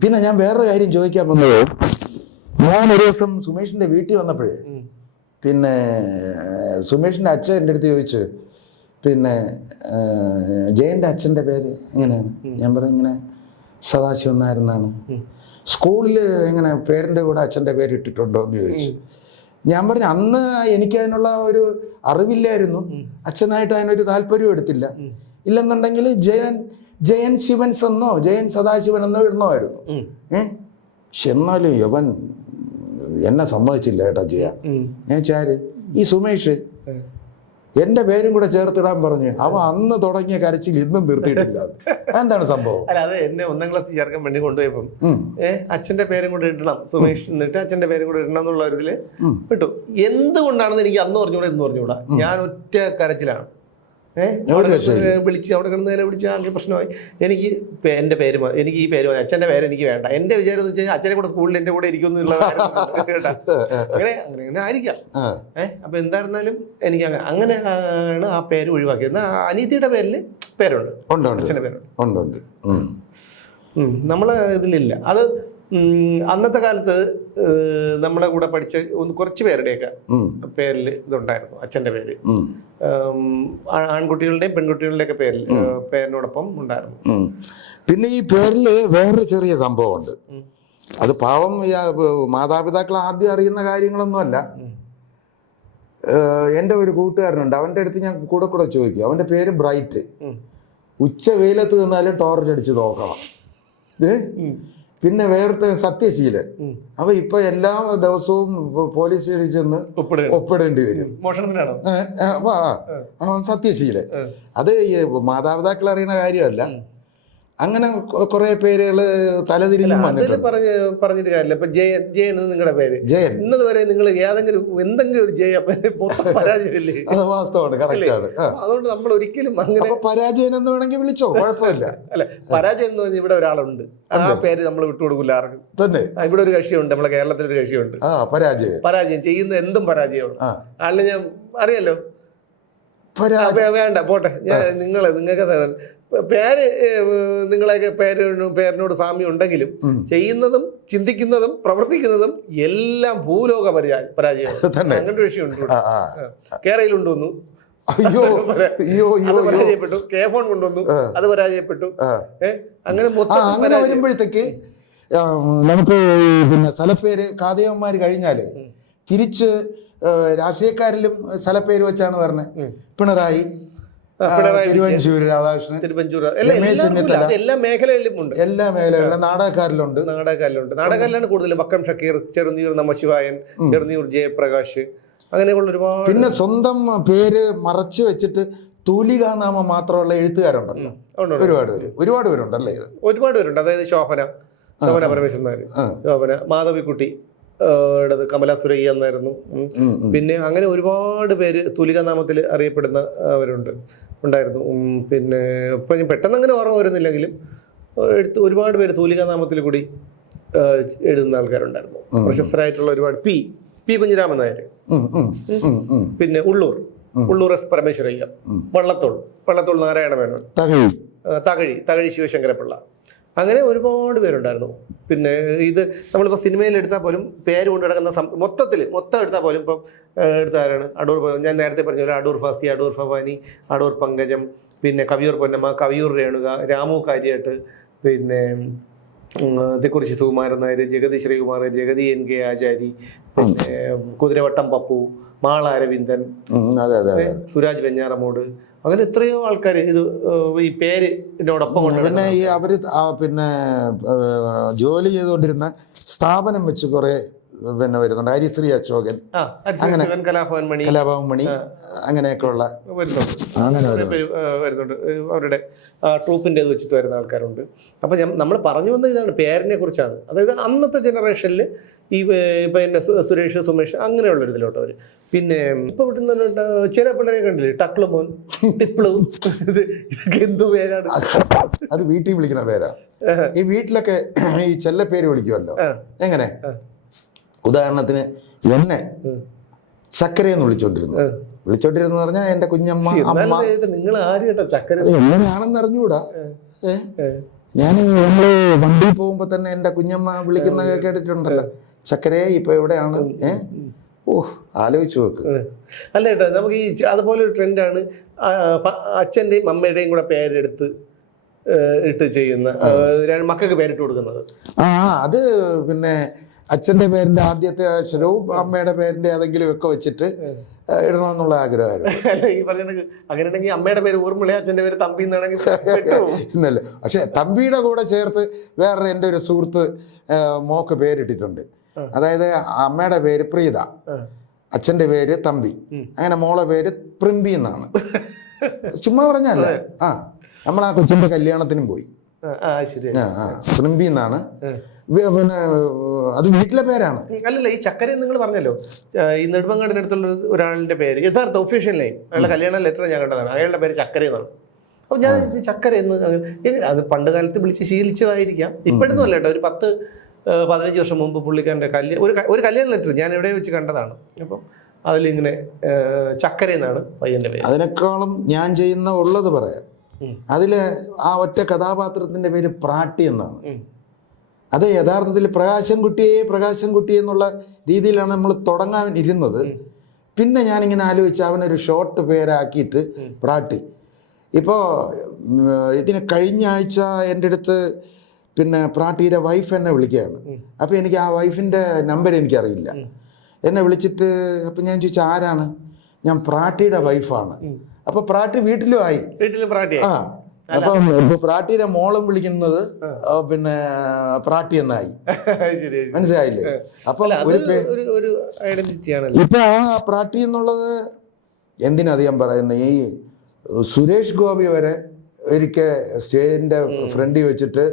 പിന്നെ ഞാൻ വേറൊരു കാര്യം ചോദിക്കാൻ വന്നത്, ഞാനൊരു ദിവസം സുമേഷിന്റെ വീട്ടിൽ വന്നപ്പോഴേ പിന്നെ സുമേഷിന്റെ അച്ഛൻ എൻ്റെ അടുത്ത് ചോദിച്ചു, പിന്നെ ജയന്റെ അച്ഛൻ്റെ പേര് എങ്ങനെയാണ്? ഞാൻ പറഞ്ഞു ഇങ്ങനെ സദാശിവൻ നായരെന്നാണ്. സ്കൂളിൽ എങ്ങനെ പേരിൻ്റെ കൂടെ അച്ഛൻ്റെ പേര് ഇട്ടിട്ടുണ്ടോ എന്ന് ചോദിച്ചു. ഞാൻ പറഞ്ഞു അന്ന് എനിക്ക് അതിനുള്ള ഒരു അറിവില്ലായിരുന്നു, അച്ഛനായിട്ട് അതിനൊരു താല്പര്യവും എടുത്തില്ല. ഇല്ലെന്നുണ്ടെങ്കിൽ ജയൻ ശിവൻസ് എന്നോ ജയൻ സദാശിവൻ എന്നോ ഇടണമായിരുന്നു. പക്ഷെ എന്നാലും യവൻ എന്നെ സമ്മതിച്ചില്ല കേട്ടോ ചെയ്യാൻ. ഞാൻ ചാര് ഈ സുമേഷ് എന്റെ പേരും കൂടെ ചേർത്തിടാൻ പറഞ്ഞു. അവ അന്ന് തുടങ്ങിയ കരച്ചിൽ ഇന്നും നിർത്തിയിട്ടില്ല. എന്താണ് സംഭവം? അല്ല, അത് എന്നെ 1ാം ക്ലാസ് ചേർക്കാൻ വേണ്ടി കൊണ്ടുപോയപ്പം അച്ഛന്റെ പേരും കൂടെ ഇടണം, സുമേഷ് എന്നിട്ട് അച്ഛന്റെ പേരും കൂടെ ഇടണം എന്നുള്ള ഒരു ഇതില് വിട്ടു. എന്തുകൊണ്ടാണെന്ന് എനിക്ക് അന്ന് പറഞ്ഞുകൂടാ, എന്ന് പറഞ്ഞുകൂടാ. ഞാൻ ഒറ്റ കരച്ചിലാണ്. വിളിച്ച് അവിടെ കിടന്നേരെ വിളിച്ച് ആകെ പ്രശ്നമായി. എനിക്ക് എന്റെ പേര്, എനിക്ക് ഈ പേര്, അച്ഛന്റെ പേര് എനിക്ക് വേണ്ട. എന്റെ വിചാരം എന്ന് വെച്ചാൽ അച്ഛനെ കൂടെ സ്കൂളിൽ എന്റെ കൂടെ ഇരിക്കുന്നു എന്നുള്ള അങ്ങനെ ആയിരിക്കാം. അപ്പൊ എന്തായിരുന്നാലും എനിക്ക് അങ്ങനെയാണ് ആ പേര് ഒഴിവാക്കിയത്. അനീതിയുടെ പേരിൽ പേരുണ്ട്, അച്ഛന്റെ പേരുണ്ട്. നമ്മളെ ഇതിലില്ല അത്. അന്നത്തെ കാലത്ത് നമ്മളെ കൂടെ പഠിച്ച കുറച്ച് പേരുടെയൊക്കെ പേരിൽ ഇതുണ്ടായിരുന്നു, അച്ഛന്റെ പേര്. ആൺകുട്ടികളുടെയും പെൺകുട്ടികളുടെ ഒക്കെ പേരിനോടൊപ്പം ഉണ്ടായിരുന്നു. പിന്നെ ഈ പേരില് വേറൊരു ചെറിയ സംഭവമുണ്ട്. അത് പാവം മാതാപിതാക്കൾ ആദ്യം അറിയുന്ന കാര്യങ്ങളൊന്നുമല്ല. എൻ്റെ ഒരു കൂട്ടുകാരനുണ്ട്, അവൻ്റെ അടുത്ത് ഞാൻ കൂടെ ചോദിക്കും. അവൻ്റെ പേര് ബ്രൈറ്റ്. ഉച്ച വെയിലത്ത് നിന്നാലും ടോർച്ച് അടിച്ച് നോക്കണം. പിന്നെ വേറെ സത്യശീലൻ. അവ ഇപ്പൊ എല്ലാ ദിവസവും പോലീസ് സ്റ്റേഷനിൽ ചെന്ന് ഒപ്പിടേണ്ടി വരും. സത്യശീലൻ. അത് മാതാപിതാക്കൾ അറിയുന്ന കാര്യമല്ല. അങ്ങനെ കുറെ പേരുകള് തലതിരിഞ്ഞും വന്നിട്ടുണ്ട്. പറഞ്ഞിട്ട് കാര്യമില്ല. ഇപ്പൊ ജയൻ നിങ്ങളുടെ പേര് ജയൻ. ഇന്നത് വരെ നിങ്ങൾ എന്തെങ്കിലും ഒരു ജയ പരാജയമില്ലേ? അത് വാസ്തവമാണ്, കറക്റ്റാണ്. അതുകൊണ്ട് നമ്മൾ ഒരിക്കലും അങ്ങനെ പരാജയം എന്ന് വേണമെങ്കിൽ വിളിച്ചോ, കുഴപ്പമില്ല. അല്ലെ, പരാജയം എന്ന് പറഞ്ഞാൽ ഇവിടെ ഒരാളുണ്ട്, ആ പേര് നമ്മൾ വിട്ടുകൊടുക്കില്ല ആർക്കും തന്നെ. ഇവിടെ ഒരു കക്ഷിയുണ്ട്, നമ്മളെ കേരളത്തിലൊരു കക്ഷിയുണ്ട്, പരാജയം ചെയ്യുന്ന എന്തും പരാജയമാണ്. ആളിനെ ഞാൻ അറിയാലോ. വേണ്ട പോട്ടെ, ഞാൻ നിങ്ങൾക്ക് പേര്, നിങ്ങളെയൊക്കെ പേരിനോട് സാമ്യം ഉണ്ടെങ്കിലും ചെയ്യുന്നതും ചിന്തിക്കുന്നതും പ്രവർത്തിക്കുന്നതും എല്ലാം ഭൂലോക പരാജയം. അങ്ങനെ ഒരു വിഷയമുണ്ട്. കേരളയിലുണ്ടോന്നു പരാജയപ്പെട്ടു, കെ ഫോൺ കൊണ്ടുവന്നു, അത് പരാജയപ്പെട്ടു. അങ്ങനെ അങ്ങനെ വരുമ്പോഴത്തേക്ക് നമുക്ക് പിന്നെ സ്ഥലപ്പേര് കാതയന്മാര് കഴിഞ്ഞാല് തിരിച്ച് രാഷ്ട്രീയക്കാരിലും സ്ഥലപ്പേര് വെച്ചാണ് പറഞ്ഞത്. പിണറായി, തിരുവഞ്ചൂര് രാധാകൃഷ്ണൻ, എല്ലാ മേഖലയിലും ഉണ്ട്. എല്ലാ മേഖലയിലും നാടകക്കാരിലുണ്ട്. നാടകക്കാരിലാണ് കൂടുതലും. വക്കം ഷക്കീർ, ചെറുനീർ നമശിവായൻ, ചെറുനീർ ജയപ്രകാശ്, അങ്ങനെയുള്ള ഒരുപാട്. പിന്നെ സ്വന്തം പേര് മറച്ചു വെച്ചിട്ട് തൂലികാനാമം മാത്രമുള്ള എഴുത്തുകാരുണ്ടല്ലോ, ഒരുപാട് പേരുണ്ടല്ലേ? ഇത് ഒരുപാട് പേരുണ്ട്. അതായത് ശോഭന പരമേശ്വരൻ നായർ, ശോഭന, മാധവിക്കുട്ടി, കമല സുരയ്യ എന്നായിരുന്നു. പിന്നെ അങ്ങനെ ഒരുപാട് പേര് തൂലികാനാമത്തിൽ അറിയപ്പെടുന്ന ഉണ്ടായിരുന്നു. പിന്നെ ഇപ്പൊ പെട്ടെന്ന് അങ്ങനെ ഓർമ്മ വരുന്നില്ലെങ്കിലും ഒരുപാട് പേര് തൂലികാനാമത്തിൽ കൂടി എഴുതുന്ന ആൾക്കാരുണ്ടായിരുന്നു. പ്രശസ്തരായിട്ടുള്ള ഒരുപാട്. പി കുഞ്ഞിരാമൻ നായർ, പിന്നെ ഉള്ളൂർ എസ് പരമേശ്വരയ്യ, വള്ളത്തോൾ നാരായണ മേനോൻ, തകഴി ശിവശങ്കരപ്പിള്ള, അങ്ങനെ ഒരുപാട് പേരുണ്ടായിരുന്നു. പിന്നെ ഇത് നമ്മളിപ്പോൾ സിനിമയിൽ എടുത്താൽ പോലും പേര് കൊണ്ട് കിടക്കുന്ന മൊത്തം എടുത്താൽ പോലും ഇപ്പം എടുത്താരാണ്? ഞാൻ നേരത്തെ പറഞ്ഞ പോലെ അടൂർ ഫാസി, അടൂർ ഭവാനി, അടൂർ പങ്കജം, പിന്നെ കവിയൂർ പൊന്നമ്മ, കവിയൂർ രേണുക, രാമു കാര്യാട്ട്, പിന്നെ തെക്കുറിശി സുകുമാരൻ നായർ, ജഗതി ശ്രീകുമാർ, ജഗതി NK ആചാരി, പിന്നെ കുതിരവട്ടം പപ്പു, മാള അരവിന്ദൻ, സുരാജ് വെഞ്ഞാറമൂട്, അങ്ങനെ എത്രയോ ആൾക്കാർ ഇത് ഈ പേരിനോടൊപ്പം. പിന്നെ ഈ അവര് പിന്നെ ജോലി ചെയ്തുകൊണ്ടിരുന്ന സ്ഥാപനം വെച്ച് കുറെ പിന്നെ വരുന്നുണ്ട്. ഹരിശ്രീ അശോകൻ, കലാഭവൻ മണി, അങ്ങനെയൊക്കെ ഉള്ള വരുന്നുണ്ട്. അവരുടെ ട്രൂപ്പിൻ്റെ വെച്ചിട്ട് വരുന്ന ആൾക്കാരുണ്ട്. അപ്പൊ നമ്മൾ പറഞ്ഞു വന്ന ഇതാണ്, പേരിനെ കുറിച്ചാണ്. അതായത് അന്നത്തെ ജനറേഷനിൽ ഈ പിന്നെ സുരേഷ്, സുമേഷ്, അങ്ങനെയുള്ള ഒരു ഇതിലോട്ട് അവര്. പിന്നെ ഇപ്പൊ വിട്ടുന്ന ചില പിള്ളേരെ കണ്ടില്ലേ, ടക്ലുമോൻ, ടിപ്ലു, ഇതൊക്കെ എന്തു പേരാണ്? അത് വീട്ടിൽ വിളിക്കുന്ന പേരാ. ഈ വീട്ടിലൊക്കെ ഈ ചെല്ല പേര് വിളിക്കുമല്ലോ. എങ്ങനെ? ഉദാഹരണത്തിന് എന്നെ ചക്കരയെന്ന് വിളിച്ചോണ്ടിരുന്നു പറഞ്ഞാൽ എന്റെ കുഞ്ഞമ്മ, അമ്മ. നിങ്ങൾ ആര് കേട്ടോ ചക്കര എങ്ങനെയാണെന്ന് അറിഞ്ഞൂടാ. ഞാൻ നമ്മള് വണ്ടിയിൽ പോകുമ്പോ തന്നെ എന്റെ കുഞ്ഞമ്മ വിളിക്കുന്ന കേട്ടിട്ടുണ്ടല്ലോ, ചക്കരയെ ഇപ്പൊ എവിടെയാണ്? ആലോചിച്ചു നോക്ക്. അല്ല കേട്ടോ, നമുക്ക് ഈ അതുപോലെ ഒരു ട്രെൻഡാണ് അച്ഛൻ്റെയും അമ്മയുടെയും കൂടെ പേരെടുത്ത് ഇട്ട് ചെയ്യുന്ന, മക്കൾക്ക് പേരിട്ട് കൊടുക്കുന്നത്. അത് പിന്നെ അച്ഛന്റെ പേരിന്റെ ആദ്യത്തെ അക്ഷരവും അമ്മയുടെ പേരിന്റെ ഏതെങ്കിലും ഒക്കെ വെച്ചിട്ട് ഇടണമെന്നുള്ള ആഗ്രഹമായിരുന്നു. ഈ പറഞ്ഞിട്ടുണ്ടെങ്കിൽ അങ്ങനെയാണെങ്കിൽ അമ്മയുടെ പേര് ഊർമിള, അച്ഛന്റെ പേര് തമ്പി എന്നാണെങ്കിൽ ഇന്നല്ല. പക്ഷെ തമ്പിയുടെ കൂടെ ചേർത്ത് വേറെ എൻ്റെ ഒരു സുഹൃത്ത് മോക്ക് പേരിട്ടിട്ടുണ്ട്. അതായത് അമ്മയുടെ പേര് പ്രീത, അച്ഛൻ്റെ പേര് തമ്പി, അങ്ങനെ മോളെ പേര് പ്രിമ്പി എന്നാണ്. ചുമ്മാ പറഞ്ഞല്ല. ആ നമ്മൾ ആ കൊച്ചിൻ്റെ കല്യാണത്തിനും പോയി. പ്രിമ്പി എന്നാണ്. പിന്നെ അത് വീട്ടിലെ പേരാണ്. അല്ലല്ല, ഈ ചക്കര നിങ്ങൾ പറഞ്ഞല്ലോ, ഈ നെടുമങ്ങാടിനടുത്തുള്ള ഒരാളുടെ പേര് യഥാർത്ഥ ഒഫീഷ്യൽ നെയിം, അയാളുടെ കല്യാണ ലെറ്റർ ഞാൻ കണ്ടതാണ്, അയാളുടെ പേര് ചക്കര എന്നാണ്. അപ്പോൾ ഞാൻ ചക്കര എന്ന് എങ്ങനെ, അത് പണ്ട് കാലത്ത് വിളിച്ച് ശീലിച്ചതായിരിക്കാം, ഇപ്പോഴൊന്നും അല്ല കേട്ടോ. ഒരു 10-15 വർഷം മുമ്പ് പുള്ളിക്കാരൻ്റെ ഒരു കല്യാണ ലെറ്റർ ഞാൻ എവിടെ വെച്ച് കണ്ടതാണ്. അപ്പം അതിലിങ്ങനെ ചക്കര എന്നാണ് പയ്യൻ്റെ പേര്. അതിനേക്കാളും ഞാൻ ചെയ്യുന്ന ഉള്ളത് പറയാം. അതിൽ ആ ഒറ്റ കഥാപാത്രത്തിൻ്റെ പേര് പ്രാട്ടി എന്നാണ്. അത് യഥാർത്ഥത്തിൽ പ്രകാശൻ കുട്ടി എന്നുള്ള രീതിയിലാണ് നമ്മൾ തുടങ്ങാൻ ഇരുന്നത്. പിന്നെ ഞാനിങ്ങനെ ആലോചിച്ച് അവനൊരു ഷോർട്ട് പേരാക്കിയിട്ട് പ്രാട്ടി. ഇപ്പോൾ ഇതിന് കഴിഞ്ഞ ആഴ്ച എൻ്റെ അടുത്ത് പിന്നെ പ്രാട്ടിയുടെ വൈഫ് എന്നെ വിളിക്കുകയാണ്. അപ്പോൾ എനിക്ക് ആ വൈഫിൻ്റെ നമ്പർ എനിക്കറിയില്ല. എന്നെ വിളിച്ചിട്ട് അപ്പം ഞാൻ ചോദിച്ചാൽ ആരാണ്? ഞാൻ പ്രാട്ടിയുടെ വൈഫാണ്. അപ്പോൾ പ്രാട്ടി വീട്ടിലും ആയി. ആ അപ്പം പ്രാട്ടിയുടെ മോളും വിളിക്കുന്നത് പിന്നെ പ്രാട്ടി എന്നായി. മനസ്സിലായില്ലേ? അപ്പൊ ഇപ്പൊ ആ പ്രാട്ടി എന്നുള്ളത് എന്തിനധികം പറയുന്നത്, ഈ സുരേഷ് ഗോപി വരെ ഒരിക്കൽ സ്റ്റേജിന്റെ ഫ്രണ്ടിൽ വെച്ചിട്ട്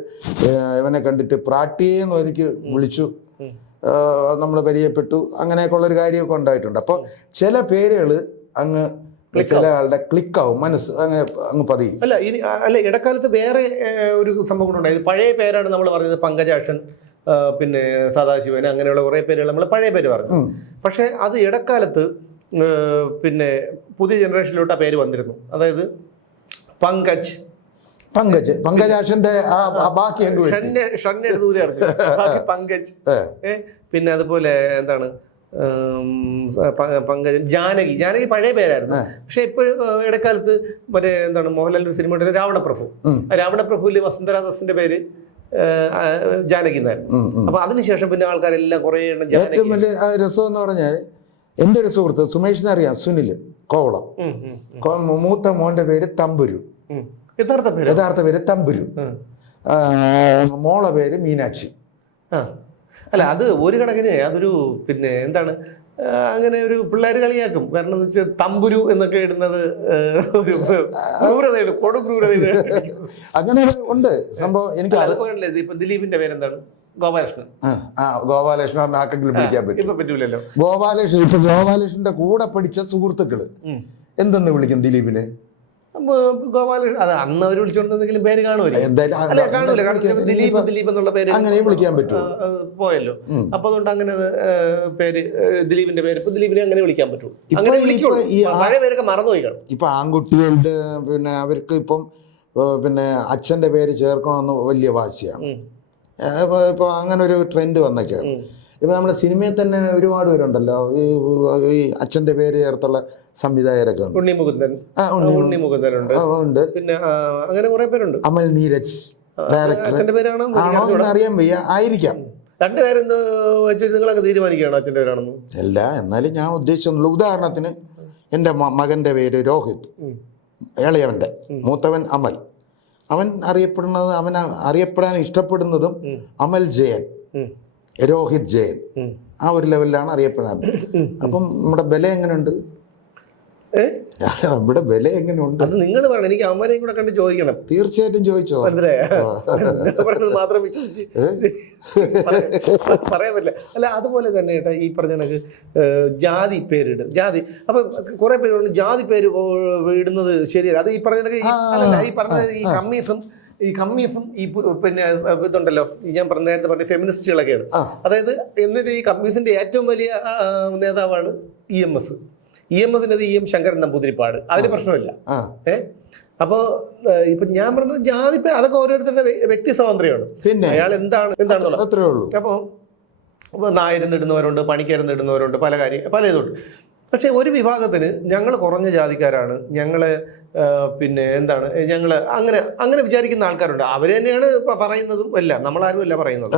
ഇവനെ കണ്ടിട്ട് പ്രാട്ടിയെന്ന് ഒരിക്കൽ വിളിച്ചു, നമ്മൾ പരിചയപ്പെട്ടു, അങ്ങനെയൊക്കെ ഉള്ളൊരു കാര്യമൊക്കെ ഉണ്ടായിട്ടുണ്ട്. അപ്പോൾ ചില പേരുകൾ അങ്ങ് ചില ആളുടെ ക്ലിക്കാവും, മനസ്സ് അങ്ങ് പതിയും. അല്ല ഇടക്കാലത്ത് വേറെ ഒരു സംഭവം ഉണ്ടായത്. പഴയ പേരാണ് നമ്മൾ പറഞ്ഞത്, പങ്കജാക്ഷൻ, പിന്നെ സദാശിവൻ, അങ്ങനെയുള്ള കുറേ പേരുകൾ നമ്മൾ പഴയ പേര് പറഞ്ഞു. പക്ഷെ അത് ഇടക്കാലത്ത് പിന്നെ പുതിയ ജനറേഷനിലോട്ട് ആ പേര് വന്നിരുന്നു. അതായത് പങ്കജാക്ഷന്റെ ബാക്കി പങ്കജ്, പിന്നെ അതുപോലെ എന്താണ് പങ്കജൻ, ജാനകി പഴയ പേരായിരുന്നു. പക്ഷെ ഇപ്പോഴും ഇടക്കാലത്ത് മറ്റേ എന്താണ് മോഹൻലാലിന്റെ സിനിമ രാവണപ്രഭുവിൽ വസുന്ധരാദാസിന്റെ പേര് ജാനകി എന്നായിരുന്നു. അപ്പൊ അതിനുശേഷം പിന്നെ ആൾക്കാരെല്ലാം കുറെ എണ്ണം. ഏറ്റവും വലിയ രസം എന്ന് പറഞ്ഞാൽ എൻ്റെ ഒരു സുഹൃത്ത് സുമേഷിനെ അറിയാം, സുനിൽ കോവളം, മൂത്ത മോന്റെ പേര് തമ്പുരു, യഥാർത്ഥ പേര് തമ്പുരു, മോളെ പേര് മീനാക്ഷി. അല്ല അത് ഒരു കണക്കിന് അതൊരു പിന്നെ എന്താണ്, അങ്ങനെ ഒരു പിള്ളേർ കളിയാക്കും. കാരണം എന്ന് വെച്ചാൽ തമ്പുരു എന്നൊക്കെ ഇടുന്നത് ഒരു ക്രൂരതയാണ്, കൊടുക്രൂരതയാണ്. അങ്ങനെ ഉണ്ട് സംഭവം. എനിക്ക് ഇപ്പൊ ദിലീപിന്റെ പേരെന്താണ്? ഗോപാലകൃഷ്ണൻ. ഗോപാലകൃഷ്ണൻ ആക്കെങ്കിലും വിളിക്കാൻ പറ്റും. ഇപ്പൊ പറ്റൂലല്ലോ. ഗോപാലകൃഷ്ണന്റെ കൂടെ പഠിച്ച സുഹൃത്തുക്കള് എന്തെന്ന് വിളിക്കും ദിലീപിനെ? ഗോപാലകൃഷ്ണൻ. അത് അന്ന് അവർ വിളിച്ചോണ്ടെന്തെങ്കിലും പേര് കാണുമല്ലോ. ദിലീപ് എന്നുള്ള പേര് അങ്ങനെ വിളിക്കാൻ പറ്റും, പോയല്ലോ. അപ്പൊ അതുകൊണ്ട് അങ്ങനെ പേര് ദിലീപിന്റെ പേര് ഇപ്പൊ ദിലീപിനെ അങ്ങനെ വിളിക്കാൻ പറ്റും. പഴയ പേരൊക്കെ മറന്നുപോയി കാണും. ഇപ്പൊ ആൺകുട്ടികളുടെ പിന്നെ അവർക്ക് ഇപ്പം പിന്നെ അച്ഛന്റെ പേര് ചേർക്കണമെന്ന് വലിയ വാശിയാണ്. ഇപ്പൊ അങ്ങനെ ഒരു ട്രെൻഡ് വന്നൊക്കെയാണ്. ഇപ്പൊ നമ്മുടെ സിനിമയിൽ തന്നെ ഒരുപാട് പേരുണ്ടല്ലോ ഈ അച്ഛന്റെ പേര് ചേർത്തുള്ള സംവിധായകരൊക്കെ ഉണ്ട്. ഉണ്ട്, പിന്നെ അങ്ങനെ കുറെ പേരുണ്ട്. അമൽ നീരജ് ഡയറക്ടർ ആണോ എന്ന് അറിയാൻ വയ്യ, ആയിരിക്കാം. രണ്ടുപേരെന്ത് വെച്ചിട്ട് നിങ്ങളൊക്കെ തീരുമാനിക്കുകയാണോ അച്ഛൻ്റെ പേരാണെന്ന്? അല്ല, എന്നാലും ഞാൻ ഉദ്ദേശിച്ചൊന്നുള്ളൂ. ഉദാഹരണത്തിന് എൻ്റെ മകന്റെ പേര് രോഹിത്, ഇളയവന്റെ, മൂത്തവൻ അമൽ. അവൻ അറിയപ്പെടുന്നത്, അവൻ അറിയപ്പെടാൻ ഇഷ്ടപ്പെടുന്നതും അമൽ ജയൻ, രോഹിത് ജയൻ, ആ ഒരു ലെവലിലാണ് അറിയപ്പെടാൻ. അപ്പം നമ്മുടെ ബലം എങ്ങനെയുണ്ട്? നമ്മുടെ വില എങ്ങനെയുണ്ട്? അത് നിങ്ങൾ പറയണം, എനിക്ക് അമ്മരെയും കൂടെ കണ്ട് ചോദിക്കണം. തീർച്ചയായിട്ടും ചോദിച്ചോ. മാത്രം വിശ്വസിച്ച് പറയാൻ പറ്റില്ല. അല്ല അതുപോലെ തന്നെ കേട്ടോ, ഈ പറഞ്ഞ കണക്ക് ജാതി പേരിട്, ജാതി അപ്പൊ കുറെ പേര് പറഞ്ഞു ജാതി പേര് ഇടുന്നത് ശരിയല്ല. അത് ഈ പറഞ്ഞ അല്ലല്ല, ഈ പറഞ്ഞത് ഈ കമ്മീസും ഈ പിന്നെ ഇതുണ്ടല്ലോ, ഞാൻ നേരത്തെ പറഞ്ഞ ഫെമിനിസ്റ്റുകളൊക്കെയാണ്. അതായത് എന്നിട്ട് ഈ കമ്മീസിന്റെ ഏറ്റവും വലിയ നേതാവാണ് EMS. EMSന്റെ EM ശങ്കരൻ നമ്പൂതിരിപ്പാട്. അതിന് പ്രശ്നമില്ല. അപ്പൊ ഇപ്പൊ ഞാൻ പറഞ്ഞത് ജാതി അതൊക്കെ ഓരോരുത്തരുടെ വ്യക്തി സ്വാതന്ത്ര്യമാണ്. അയാൾ എന്താണെന്നുള്ളത്. അപ്പൊ നായരെന്നിടുന്നവരുണ്ട്, പണിക്കരെന്നിടുന്നവരുണ്ട്, പല ഇതുണ്ട്. പക്ഷെ ഒരു വിഭാഗത്തിന് ഞങ്ങൾ കുറഞ്ഞ ജാതിക്കാരാണ്, ഞങ്ങളെ പിന്നെ എന്താണ് ഞങ്ങൾ അങ്ങനെ വിചാരിക്കുന്ന ആൾക്കാരുണ്ട്. അവർ തന്നെയാണ് പറയുന്നതും എല്ലാം, നമ്മളാരും അല്ല പറയുന്നത്.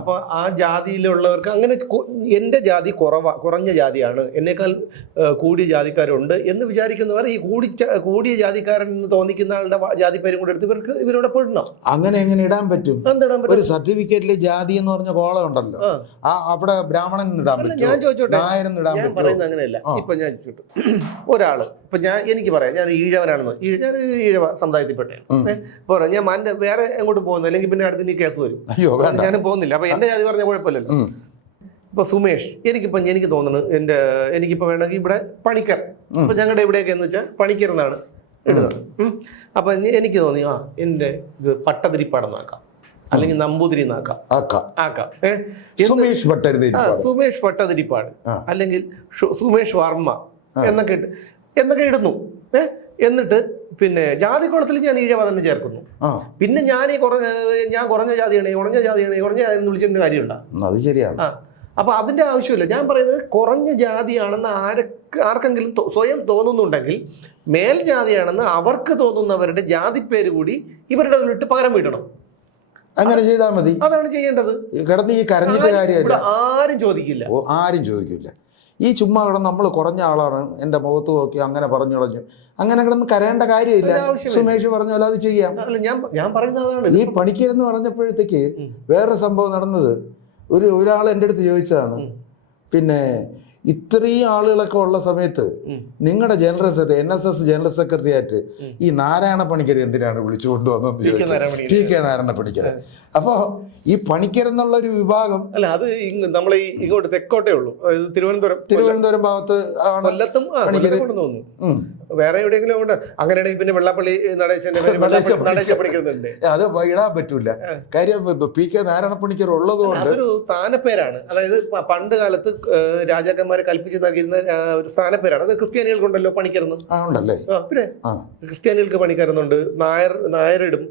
അപ്പൊ ആ ജാതിയിലുള്ളവർക്ക് അങ്ങനെ എന്റെ ജാതി കുറഞ്ഞ ജാതിയാണ്, എന്നേക്കാൾ കൂടിയ ജാതിക്കാരുണ്ട് എന്ന് വിചാരിക്കുന്നവർ ഈ കൂടിയ ജാതിക്കാരൻ എന്ന് തോന്നിക്കുന്ന ആളുടെ ജാതി പേരും കൂടെ എടുത്ത് ഇവരോട് പെടണം. അങ്ങനെ എങ്ങനെ ഇടാൻ പറ്റും? ഒരു സർട്ടിഫിക്കറ്റില് ജാതി എന്ന് പറഞ്ഞ കോളം ഉണ്ടല്ലോ, അവിടെ ബ്രാഹ്മണൻ ഇടാൻ പറ്റും? ഞാൻ ചോദിച്ചോട്ടെ, ഞാൻ പറയുന്നത് അങ്ങനെയല്ല. ഇപ്പൊ ഞാൻ ചോദിച്ചു, ഒരാള് ഇപ്പൊ എനിക്ക് പറയാം, ഞാൻ ഈഴവനാണെന്ന്, ഞാൻ ഈഴവ സമുദായത്തിൽപ്പെട്ടേ പോരാ, ഞാൻ വേറെ എങ്ങോട്ട് പോകുന്നു, അല്ലെങ്കിൽ പിന്നെ അടുത്ത് നീ കേസ് വരും, ഞാനും പോകുന്നില്ല. അപ്പൊ എന്റെ ജാതി പറഞ്ഞ കുഴപ്പമില്ലല്ലോ. ഇപ്പൊ സുമേഷ്, എനിക്ക് തോന്നുന്നു എനിക്കിപ്പോ വേണമെങ്കിൽ ഇവിടെ പണിക്കർ, ഇപ്പൊ ഞങ്ങളുടെ ഇവിടെയൊക്കെ എന്ന് വെച്ചാൽ പണിക്കർ എന്നാണ് ഇടുന്നത്. അപ്പൊ എനിക്ക് തോന്നി എന്റെ ഇത് പട്ടതിരിപ്പാടെന്നാക്കാം, അല്ലെങ്കിൽ നമ്പൂതിരി ആക്കാം. സുമേഷ് ഭട്ടതിരിപ്പാട് അല്ലെങ്കിൽ സുമേഷ് വർമ്മ എന്നൊക്കെ ഇടുന്നു. എന്നിട്ട് പിന്നെ ജാതിക്കുളത്തിൽ ഞാൻ ഈഴവ തന്നെ ചേർക്കുന്നു. പിന്നെ ഞാൻ കുറഞ്ഞ ജാതിയാണ് എന്ന് വിളിച്ചതിന്റെ കാര്യമുണ്ടോ? അത് ശരിയാണ്. അപ്പൊ അതിന്റെ ആവശ്യമില്ല. ഞാൻ പറയുന്നത് കുറഞ്ഞ ജാതിയാണെന്ന് ആർക്കെങ്കിലും സ്വയം തോന്നുന്നുണ്ടെങ്കിൽ, മേൽജാതിയാണെന്ന് അവർക്ക് തോന്നുന്നവരുടെ ജാതിപ്പേര് കൂടി ഇവരുടെ ഇട്ട് പകരം വീട്ടണം. അങ്ങനെ ചെയ്താൽ മതി. അതാണ് ചെയ്യേണ്ടത്. കിടന്ന് ഈ കരഞ്ഞിട്ട് കാര്യമില്ല, ആരും ചോദിക്കില്ല. ഈ ചുമ്മാ കിടന്ന് നമ്മൾ കുറഞ്ഞ ആളാണ്, എൻ്റെ മുഖത്ത് നോക്കി അങ്ങനെ പറഞ്ഞു കളഞ്ഞു, അങ്ങനെ കിടന്ന് കരയേണ്ട കാര്യമില്ല. സുമേഷ് പറഞ്ഞാൽ അത് ചെയ്യാം. ഞാൻ പറയുന്നതാണ്. ഈ പണിക്കരെന്ന് പറഞ്ഞപ്പോഴത്തേക്ക് വേറെ സംഭവം നടന്നത്, ഒരാൾ എൻ്റെ അടുത്ത് ചോദിച്ചതാണ്, പിന്നെ ഇത്രയും ആളുകളൊക്കെ ഉള്ള സമയത്ത് നിങ്ങളുടെ general secretary, NSS general secretary ആയിട്ട് ഈ നാരായണ പണിക്കർ എന്തിനാണ് വിളിച്ചു കൊണ്ടുവന്നെന്ന് ചോദിച്ചു. TK നാരായണ പണിക്കർ. അപ്പോ ഈ പണിക്കർ എന്നുള്ള ഒരു വിഭാഗം അല്ല, അത് നമ്മളെ ഇങ്ങോട്ട് തെക്കോട്ടേ ഉള്ളൂ. തിരുവനന്തപുരം ഭാഗത്ത് കൊല്ലത്തും പണിക്കർ തോന്നുന്നു. വേറെ എവിടെയെങ്കിലും ഉണ്ട് അങ്ങനെയാണെങ്കിൽ പിന്നെ വെള്ളാപ്പള്ളി നടേശന്റെ പഠിക്കുന്നുണ്ട്. അത് ഇടാൻ പറ്റൂല. കാര്യം PK നാരായണ പണിക്കർ ഉള്ളത് കൊണ്ട് അതൊരു സ്ഥാനപ്പേരാണ്. അതായത് പണ്ട് കാലത്ത് രാജാക്കന്മാരെ കൽപ്പിച്ചു നൽകിയിരുന്ന ഒരു സ്ഥാനപ്പേരാണ്. അത് ക്രിസ്ത്യാനികൾക്കുണ്ടല്ലോ പണിക്കരുന്ന്. ഉണ്ടല്ലേ? പിന്നെ ക്രിസ്ത്യാനികൾക്ക് പണിക്കരുന്നുണ്ട്, നായരിടും,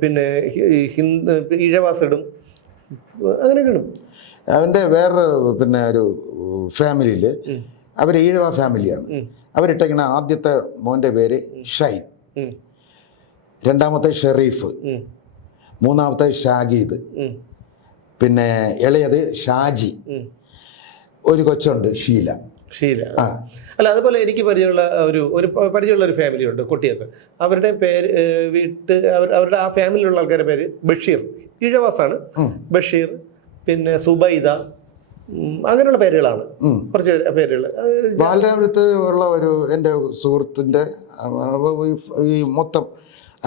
പിന്നെ ഈഴവാസിടും, അങ്ങനെയൊക്കെ ഇടും. അവന്റെ വേറൊരു പിന്നെ ഒരു ഫാമിലിയില്, അവർ ഈഴവ ഫാമിലിയാണ്. അവരിട്ടിങ്ങനെ ആദ്യത്തെ മോന്റെ പേര് ഷൈൻ, രണ്ടാമത്തെ ഷെറീഫ്, മൂന്നാമത്തെ ഷാഗീദ്, പിന്നെ ഇളയത് ഷാജി, ഒരു കൊച്ചുണ്ട് ഷീല. അല്ല, അതുപോലെ എനിക്ക് പരിചയമുള്ള ഒരു ഫാമിലി ഉണ്ട് കൊട്ടിയത്ത്. അവരുടെ പേര് അവരുടെ ആ ഫാമിലിയിലുള്ള ആൾക്കാരുടെ പേര് ബഷീർ, ഈഴവാസാണ്. ബഷീർ, പിന്നെ സുബൈദ, അങ്ങനെയുള്ള പേരുകളാണ് കുറച്ച് പേരുകൾ. ബാലരാമപുരത്ത് ഉള്ള എൻ്റെ സുഹൃത്തിൻ്റെ ഈ മൊത്തം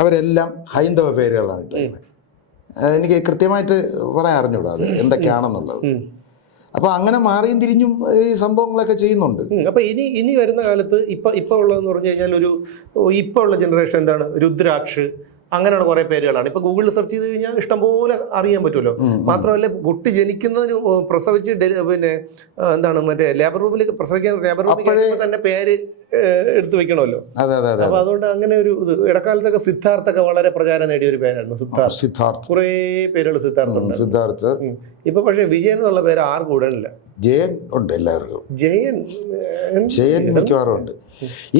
അവരെല്ലാം ഹൈന്ദവ പേരുകളാണ് ഇട്ടേക്കുന്നത്. എനിക്ക് കൃത്യമായിട്ട് പറയാൻ അറിഞ്ഞൂടാ അത് എന്തൊക്കെയാണെന്നുള്ളത്. അപ്പൊ അങ്ങനെ മാറിയും തിരിഞ്ഞും ഈ സംഭവങ്ങളൊക്കെ ചെയ്യുന്നുണ്ട്. അപ്പൊ ഇനി വരുന്ന കാലത്ത് ഇപ്പൊ ഉള്ളതെന്ന് പറഞ്ഞു കഴിഞ്ഞാൽ ഇപ്പൊ ഉള്ള ജനറേഷൻ എന്താണ്, രുദ്രാക്ഷ്, അങ്ങനെയുള്ള കുറെ പേരുകളാണ്. ഇപ്പൊ ഗൂഗിളിൽ സെർച്ച് ചെയ്ത് കഴിഞ്ഞാൽ ഇഷ്ടംപോലെ അറിയാൻ പറ്റുമല്ലോ. മാത്രമല്ല, കുട്ടി ജനിക്കുന്നതിന് പ്രസവിച്ച് പിന്നെ എന്താണ് മറ്റേ ലേബർ റൂമിൽ പ്രസവിക്കാൻ ലേബർ റൂമിൽ തന്നെ പേര് എടുത്തു വെക്കണമല്ലോ. അപ്പൊ അതുകൊണ്ട് അങ്ങനെ ഒരു ഇടക്കാലത്തൊക്കെ സിദ്ധാർത്ഥൊക്കെ വളരെ പ്രചാരം നേടിയ ഒരു പേരായിരുന്നു സിദ്ധാർത്ഥ്. കുറെ പേരുകൾ സിദ്ധാർത്ഥ്. ഇപ്പൊ പക്ഷെ വിജയൻ എന്നുള്ള പേര് ആർക്കും ഉടനില്ല. ജയൻ ഉണ്ട്, എല്ലാവർക്കും ജയൻ മിക്കവാറും ഉണ്ട്.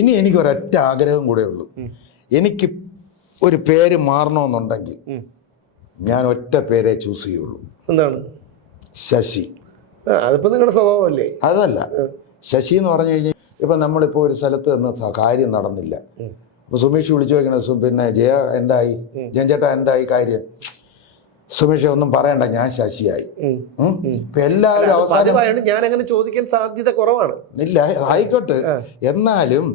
ഇനി എനിക്ക് ഒരൊറ്റ ആഗ്രഹം കൂടെ ഉള്ളൂ, എനിക്ക് ഒരു പേര് മാറണമെന്നുണ്ടെങ്കിൽ ഞാൻ ഒറ്റ പേരെ ചൂസ് ചെയ്യുള്ളൂ. എന്താണ്? ശശി. അതിപ്പോ നിങ്ങളുടെ സ്വഭാവമല്ലേ? അതല്ല, ശശി എന്ന് പറഞ്ഞു കഴിഞ്ഞാൽ ഇപ്പൊ നമ്മളിപ്പോ ഒരു സ്ഥലത്ത് നിന്ന് കാര്യം നടന്നില്ല, അപ്പൊ സുമേഷ് വിളിച്ചു വെക്കണ, പിന്നെ ജയ എന്തായി, ജയൻചേട്ടാ എന്തായി കാര്യം, സുമേഷ് ഒന്നും പറയണ്ട, ഞാൻ ശശിയായി. ഇപ്പൊ എല്ലാവരും അവസാനം ഞാൻ അങ്ങനെ ചോദിക്കാൻ സാധ്യത കുറവാണ്. ഇല്ല, ആയിക്കോട്ടെ. എന്നാലും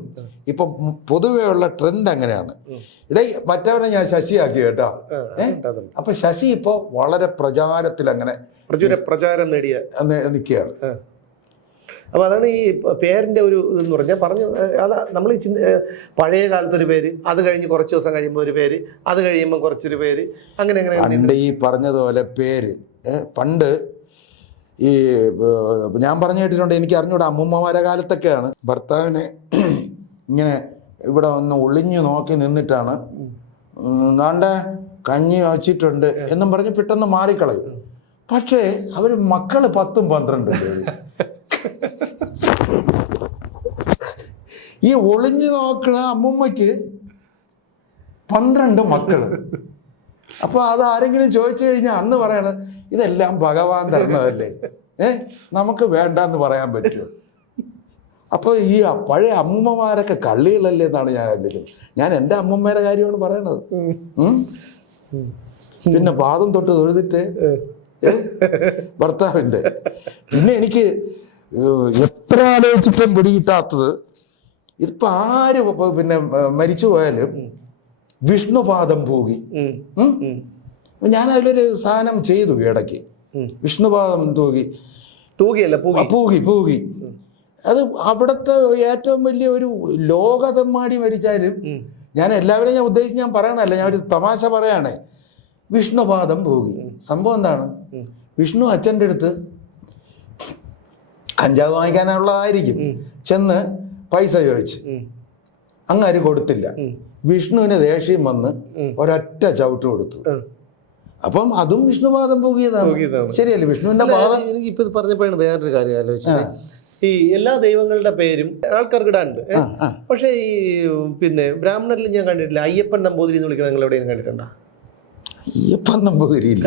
ഇപ്പൊ പൊതുവേ ഉള്ള ട്രെൻഡ് അങ്ങനെയാണ്. മറ്റവനെ ഞാൻ ശശിയാക്കി കേട്ടോ. അപ്പൊ ശശി ഇപ്പൊ വളരെ പ്രചാരത്തിൽ അങ്ങനെ പ്രചാരം നേടിയ നിൽക്കുകയാണ്. അപ്പൊ അതാണ് ഈ പേരിന്റെ ഒരു ഇതെന്ന് പറഞ്ഞാൽ അതാ നമ്മൾ പഴയ കാലത്തൊരു പേര്, അത് കഴിഞ്ഞ് കുറച്ച് ദിവസം കഴിയുമ്പോൾ ഒരു പേര്, അത് കഴിയുമ്പോൾ കുറച്ചൊരു പേര്, അങ്ങനെ പണ്ട് ഈ പറഞ്ഞതുപോലെ പേര് പണ്ട് ഈ ഞാൻ പറഞ്ഞു കേട്ടിട്ടുണ്ട്, എനിക്ക് അറിഞ്ഞൂടാ, അമ്മൂമ്മമാരെ കാലത്തൊക്കെയാണ് ഭർത്താവിനെ ഇങ്ങനെ ഇവിടെ ഒന്ന് ഒളിഞ്ഞു നോക്കി നിന്നിട്ടാണ് നാണ്ട കഞ്ഞി വച്ചിട്ടുണ്ട് എന്നും പറഞ്ഞ് പെട്ടെന്ന് മാറിക്കളയും. പക്ഷേ അവർ മക്കള് 10-12 പേര്. ഈ ഒളിഞ്ഞു നോക്കണ അമ്മുമ്മയ്ക്ക് 12 മക്കള്. അപ്പൊ അത് ആരെങ്കിലും ചോദിച്ചു കഴിഞ്ഞാൽ അന്ന് പറയണ ഇതെല്ലാം ഭഗവാൻ തരണതല്ലേ, നമുക്ക് വേണ്ടെന്ന് പറയാൻ പറ്റുമോ? അപ്പൊ ഈ പഴയ അമ്മുമ്മമാരൊക്കെ കള്ളികളല്ലേ എന്നാണ് ഞാൻ കണ്ടിട്ടുള്ളത്. ഞാൻ എൻ്റെ അമ്മുമ്മയുടെ കാര്യമാണ് പറയണത്. പിന്നെ പാദം തൊട്ട് തൊഴുതിട്ട് ഭർത്താവിൻ്റെ. പിന്നെ എനിക്ക് എത്ര ആലോചിച്ചിട്ടും പിടികിട്ടാത്തത്, ഇതിപ്പോ ആര് പിന്നെ മരിച്ചു പോയാലും വിഷ്ണുപാദം പൂകി. ഞാൻ അതിലൊരു സാധനം ചെയ്തു ഇടയ്ക്ക്, വിഷ്ണുപാദം പൂകി. അത് അവിടുത്തെ ഏറ്റവും വലിയ ഒരു ലോകതെമ്മാടി മരിച്ചാലും ഞാൻ എല്ലാവരെയും ഞാൻ ഉദ്ദേശിച്ച് ഞാൻ പറയണല്ല, ഞാൻ ഒരു തമാശ പറയാണേ. വിഷ്ണുപാദം പൂകി. സംഭവം എന്താണ്? വിഷ്ണു അച്ഛൻ്റെ അടുത്ത് കഞ്ചാവ് വാങ്ങിക്കാനുള്ളതായിരിക്കും, ചെന്ന് പൈസ ചോദിച്ചു, അങ്ങാര് കൊടുത്തില്ല. വിഷ്ണുവിന് ദേഷ്യം വന്ന് ഒരൊറ്റ ചവിട്ട് കൊടുത്തു. അപ്പം അതും വിഷ്ണുപാദം പൂകിയതാണ്. ശരിയല്ലേ? വിഷ്ണുവിന്റെ പാദം. എനിക്ക് ഇപ്പൊ പറഞ്ഞപ്പോഴാണ് വേറൊരു കാര്യം ആലോചിച്ചത്. ഈ എല്ലാ ദൈവങ്ങളുടെ പേരും ആൾക്കാർക്ക് ഇടാനുണ്ട്. പക്ഷെ ഈ പിന്നെ ബ്രാഹ്മണരിൽ ഞാൻ കണ്ടിട്ടില്ല അയ്യപ്പൻ നമ്പൂതിരി എന്ന് വിളിക്കുന്നത്. നിങ്ങൾ എവിടെയും കണ്ടിട്ടുണ്ടോ? അയ്യപ്പൻ നമ്പൂതിരി ഇല്ല.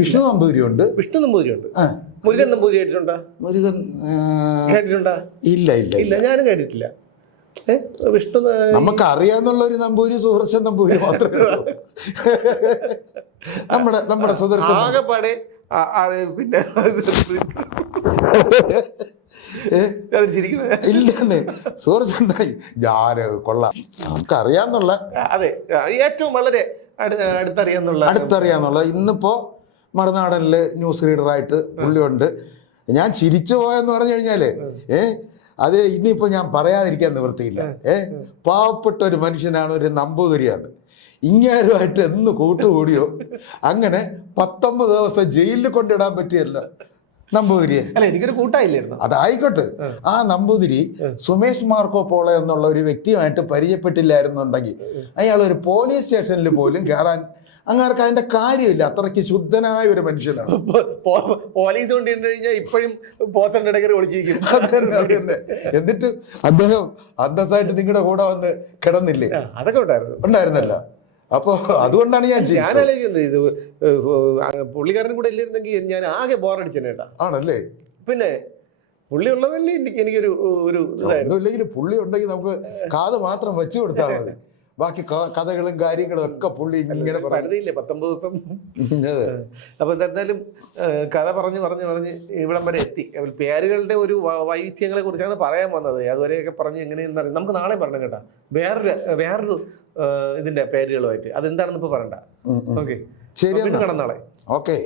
വിഷ്ണു നമ്പൂതിരി ഉണ്ട്. മുരുകൻ നമ്പൂതിരി കേട്ടിട്ടുണ്ടോ? മുരുകൻ കേട്ടിട്ടുണ്ടോ? ഇല്ല ഇല്ല ഇല്ല, ഞാനും കേട്ടിട്ടില്ല. വിഷ്ണു നമുക്ക് അറിയാന്നുള്ള ഒരു നമ്പൂരി സുദർശൻ നമ്പൂരി മാത്രമേ ഉള്ളൂ. നമ്മുടെ സുദർശൻ ആകെപ്പാടെ. പിന്നെ ഇല്ലെന്ന് സുദർശൻ ഞാന് കൊള്ളാം, നമുക്ക് അറിയാന്നുള്ള. അതെ, ഏറ്റവും വളരെ അടുത്തറിയാന്നുള്ള. ഇന്നിപ്പോ മറുനാടനില് ന്യൂസ് റീഡറായിട്ട് പുള്ളിയുണ്ട്. ഞാൻ ചിരിച്ചു പോയെന്ന് പറഞ്ഞു കഴിഞ്ഞാല് അത് ഇനിയിപ്പോൾ ഞാൻ പറയാതിരിക്കാൻ നിവൃത്തിയില്ല. പാവപ്പെട്ട ഒരു മനുഷ്യനാണ്, ഒരു നമ്പൂതിരിയാണ്. ഇങ്ങേരുമായിട്ട് എന്ന് കൂട്ടുകൂടിയോ അങ്ങനെ 19 ദിവസം ജയിലിൽ കൊണ്ടിടാൻ പറ്റിയല്ല നമ്പൂതിരിയെ. അല്ല, എനിക്കൊരു കൂട്ടായില്ലായിരുന്നു. അതായിക്കോട്ടെ, ആ നമ്പൂതിരി സുമേഷ് മാർക്കോ പോളോ എന്നുള്ള ഒരു വ്യക്തിയുമായിട്ട് പരിചയപ്പെട്ടില്ലായിരുന്നുണ്ടെങ്കിൽ അയാൾ ഒരു പോലീസ് സ്റ്റേഷനിൽ പോലും കയറാൻ അങ്ങാർക്ക് അതിന്റെ കാര്യമില്ല. അത്രയ്ക്ക് ശുദ്ധനായ ഒരു മനുഷ്യനാണ്. പോലീസ് കൊണ്ടുകഴിഞ്ഞാൽ ഇപ്പോഴും പോസ്റ്ററിന്റെ ഇടയ്ക്ക് ഒളിച്ചിരിക്കും. എന്നിട്ട് അദ്ദേഹം അന്തസ്സായിട്ട് നിങ്ങളുടെ കൂടെ വന്ന് കിടന്നില്ലേ? അതൊക്കെ ഉണ്ടായിരുന്നല്ലോ. അപ്പൊ അതുകൊണ്ടാണ് ഞാൻ ആലോചിക്കുന്നത്, ഇത് പുള്ളിക്കാരൻ കൂടെ ഇല്ലായിരുന്നെങ്കിൽ ഞാൻ ആകെ ബോറടിച്ചേട്ടാ. ആണല്ലേ? പിന്നെ പുള്ളി ഉള്ളതല്ലേ എനിക്കൊരു ഇല്ലെങ്കിൽ പുള്ളി ഉണ്ടെങ്കിൽ നമുക്ക് കാത് മാത്രം വെച്ചു കൊടുത്താൽ മതി. ബാക്കി കഥകളും കാര്യങ്ങളും ഒക്കെ പുള്ളി ഇങ്ങനെ പറഞ്ഞില്ലേ 19 ദിവസം. അപ്പൊ എന്തായാലും കഥ പറഞ്ഞ് ഇവിടം വരെ എത്തി. പേരുകളുടെ ഒരു വൈവിധ്യങ്ങളെ കുറിച്ചാണ് പറയാൻ വന്നത്. അതുവരെയൊക്കെ പറഞ്ഞ് എങ്ങനെയെന്ന് അറിയാം. നമുക്ക് നാളെ പറഞ്ഞു കേട്ടാ വേറൊരു ഇതിന്റെ പേരുകളുമായിട്ട്. അതെന്താണെന്ന് ഇപ്പൊ പറയണ്ട. ഓക്കെ, ശരി, കാണാം നാളെ. ഓക്കെ.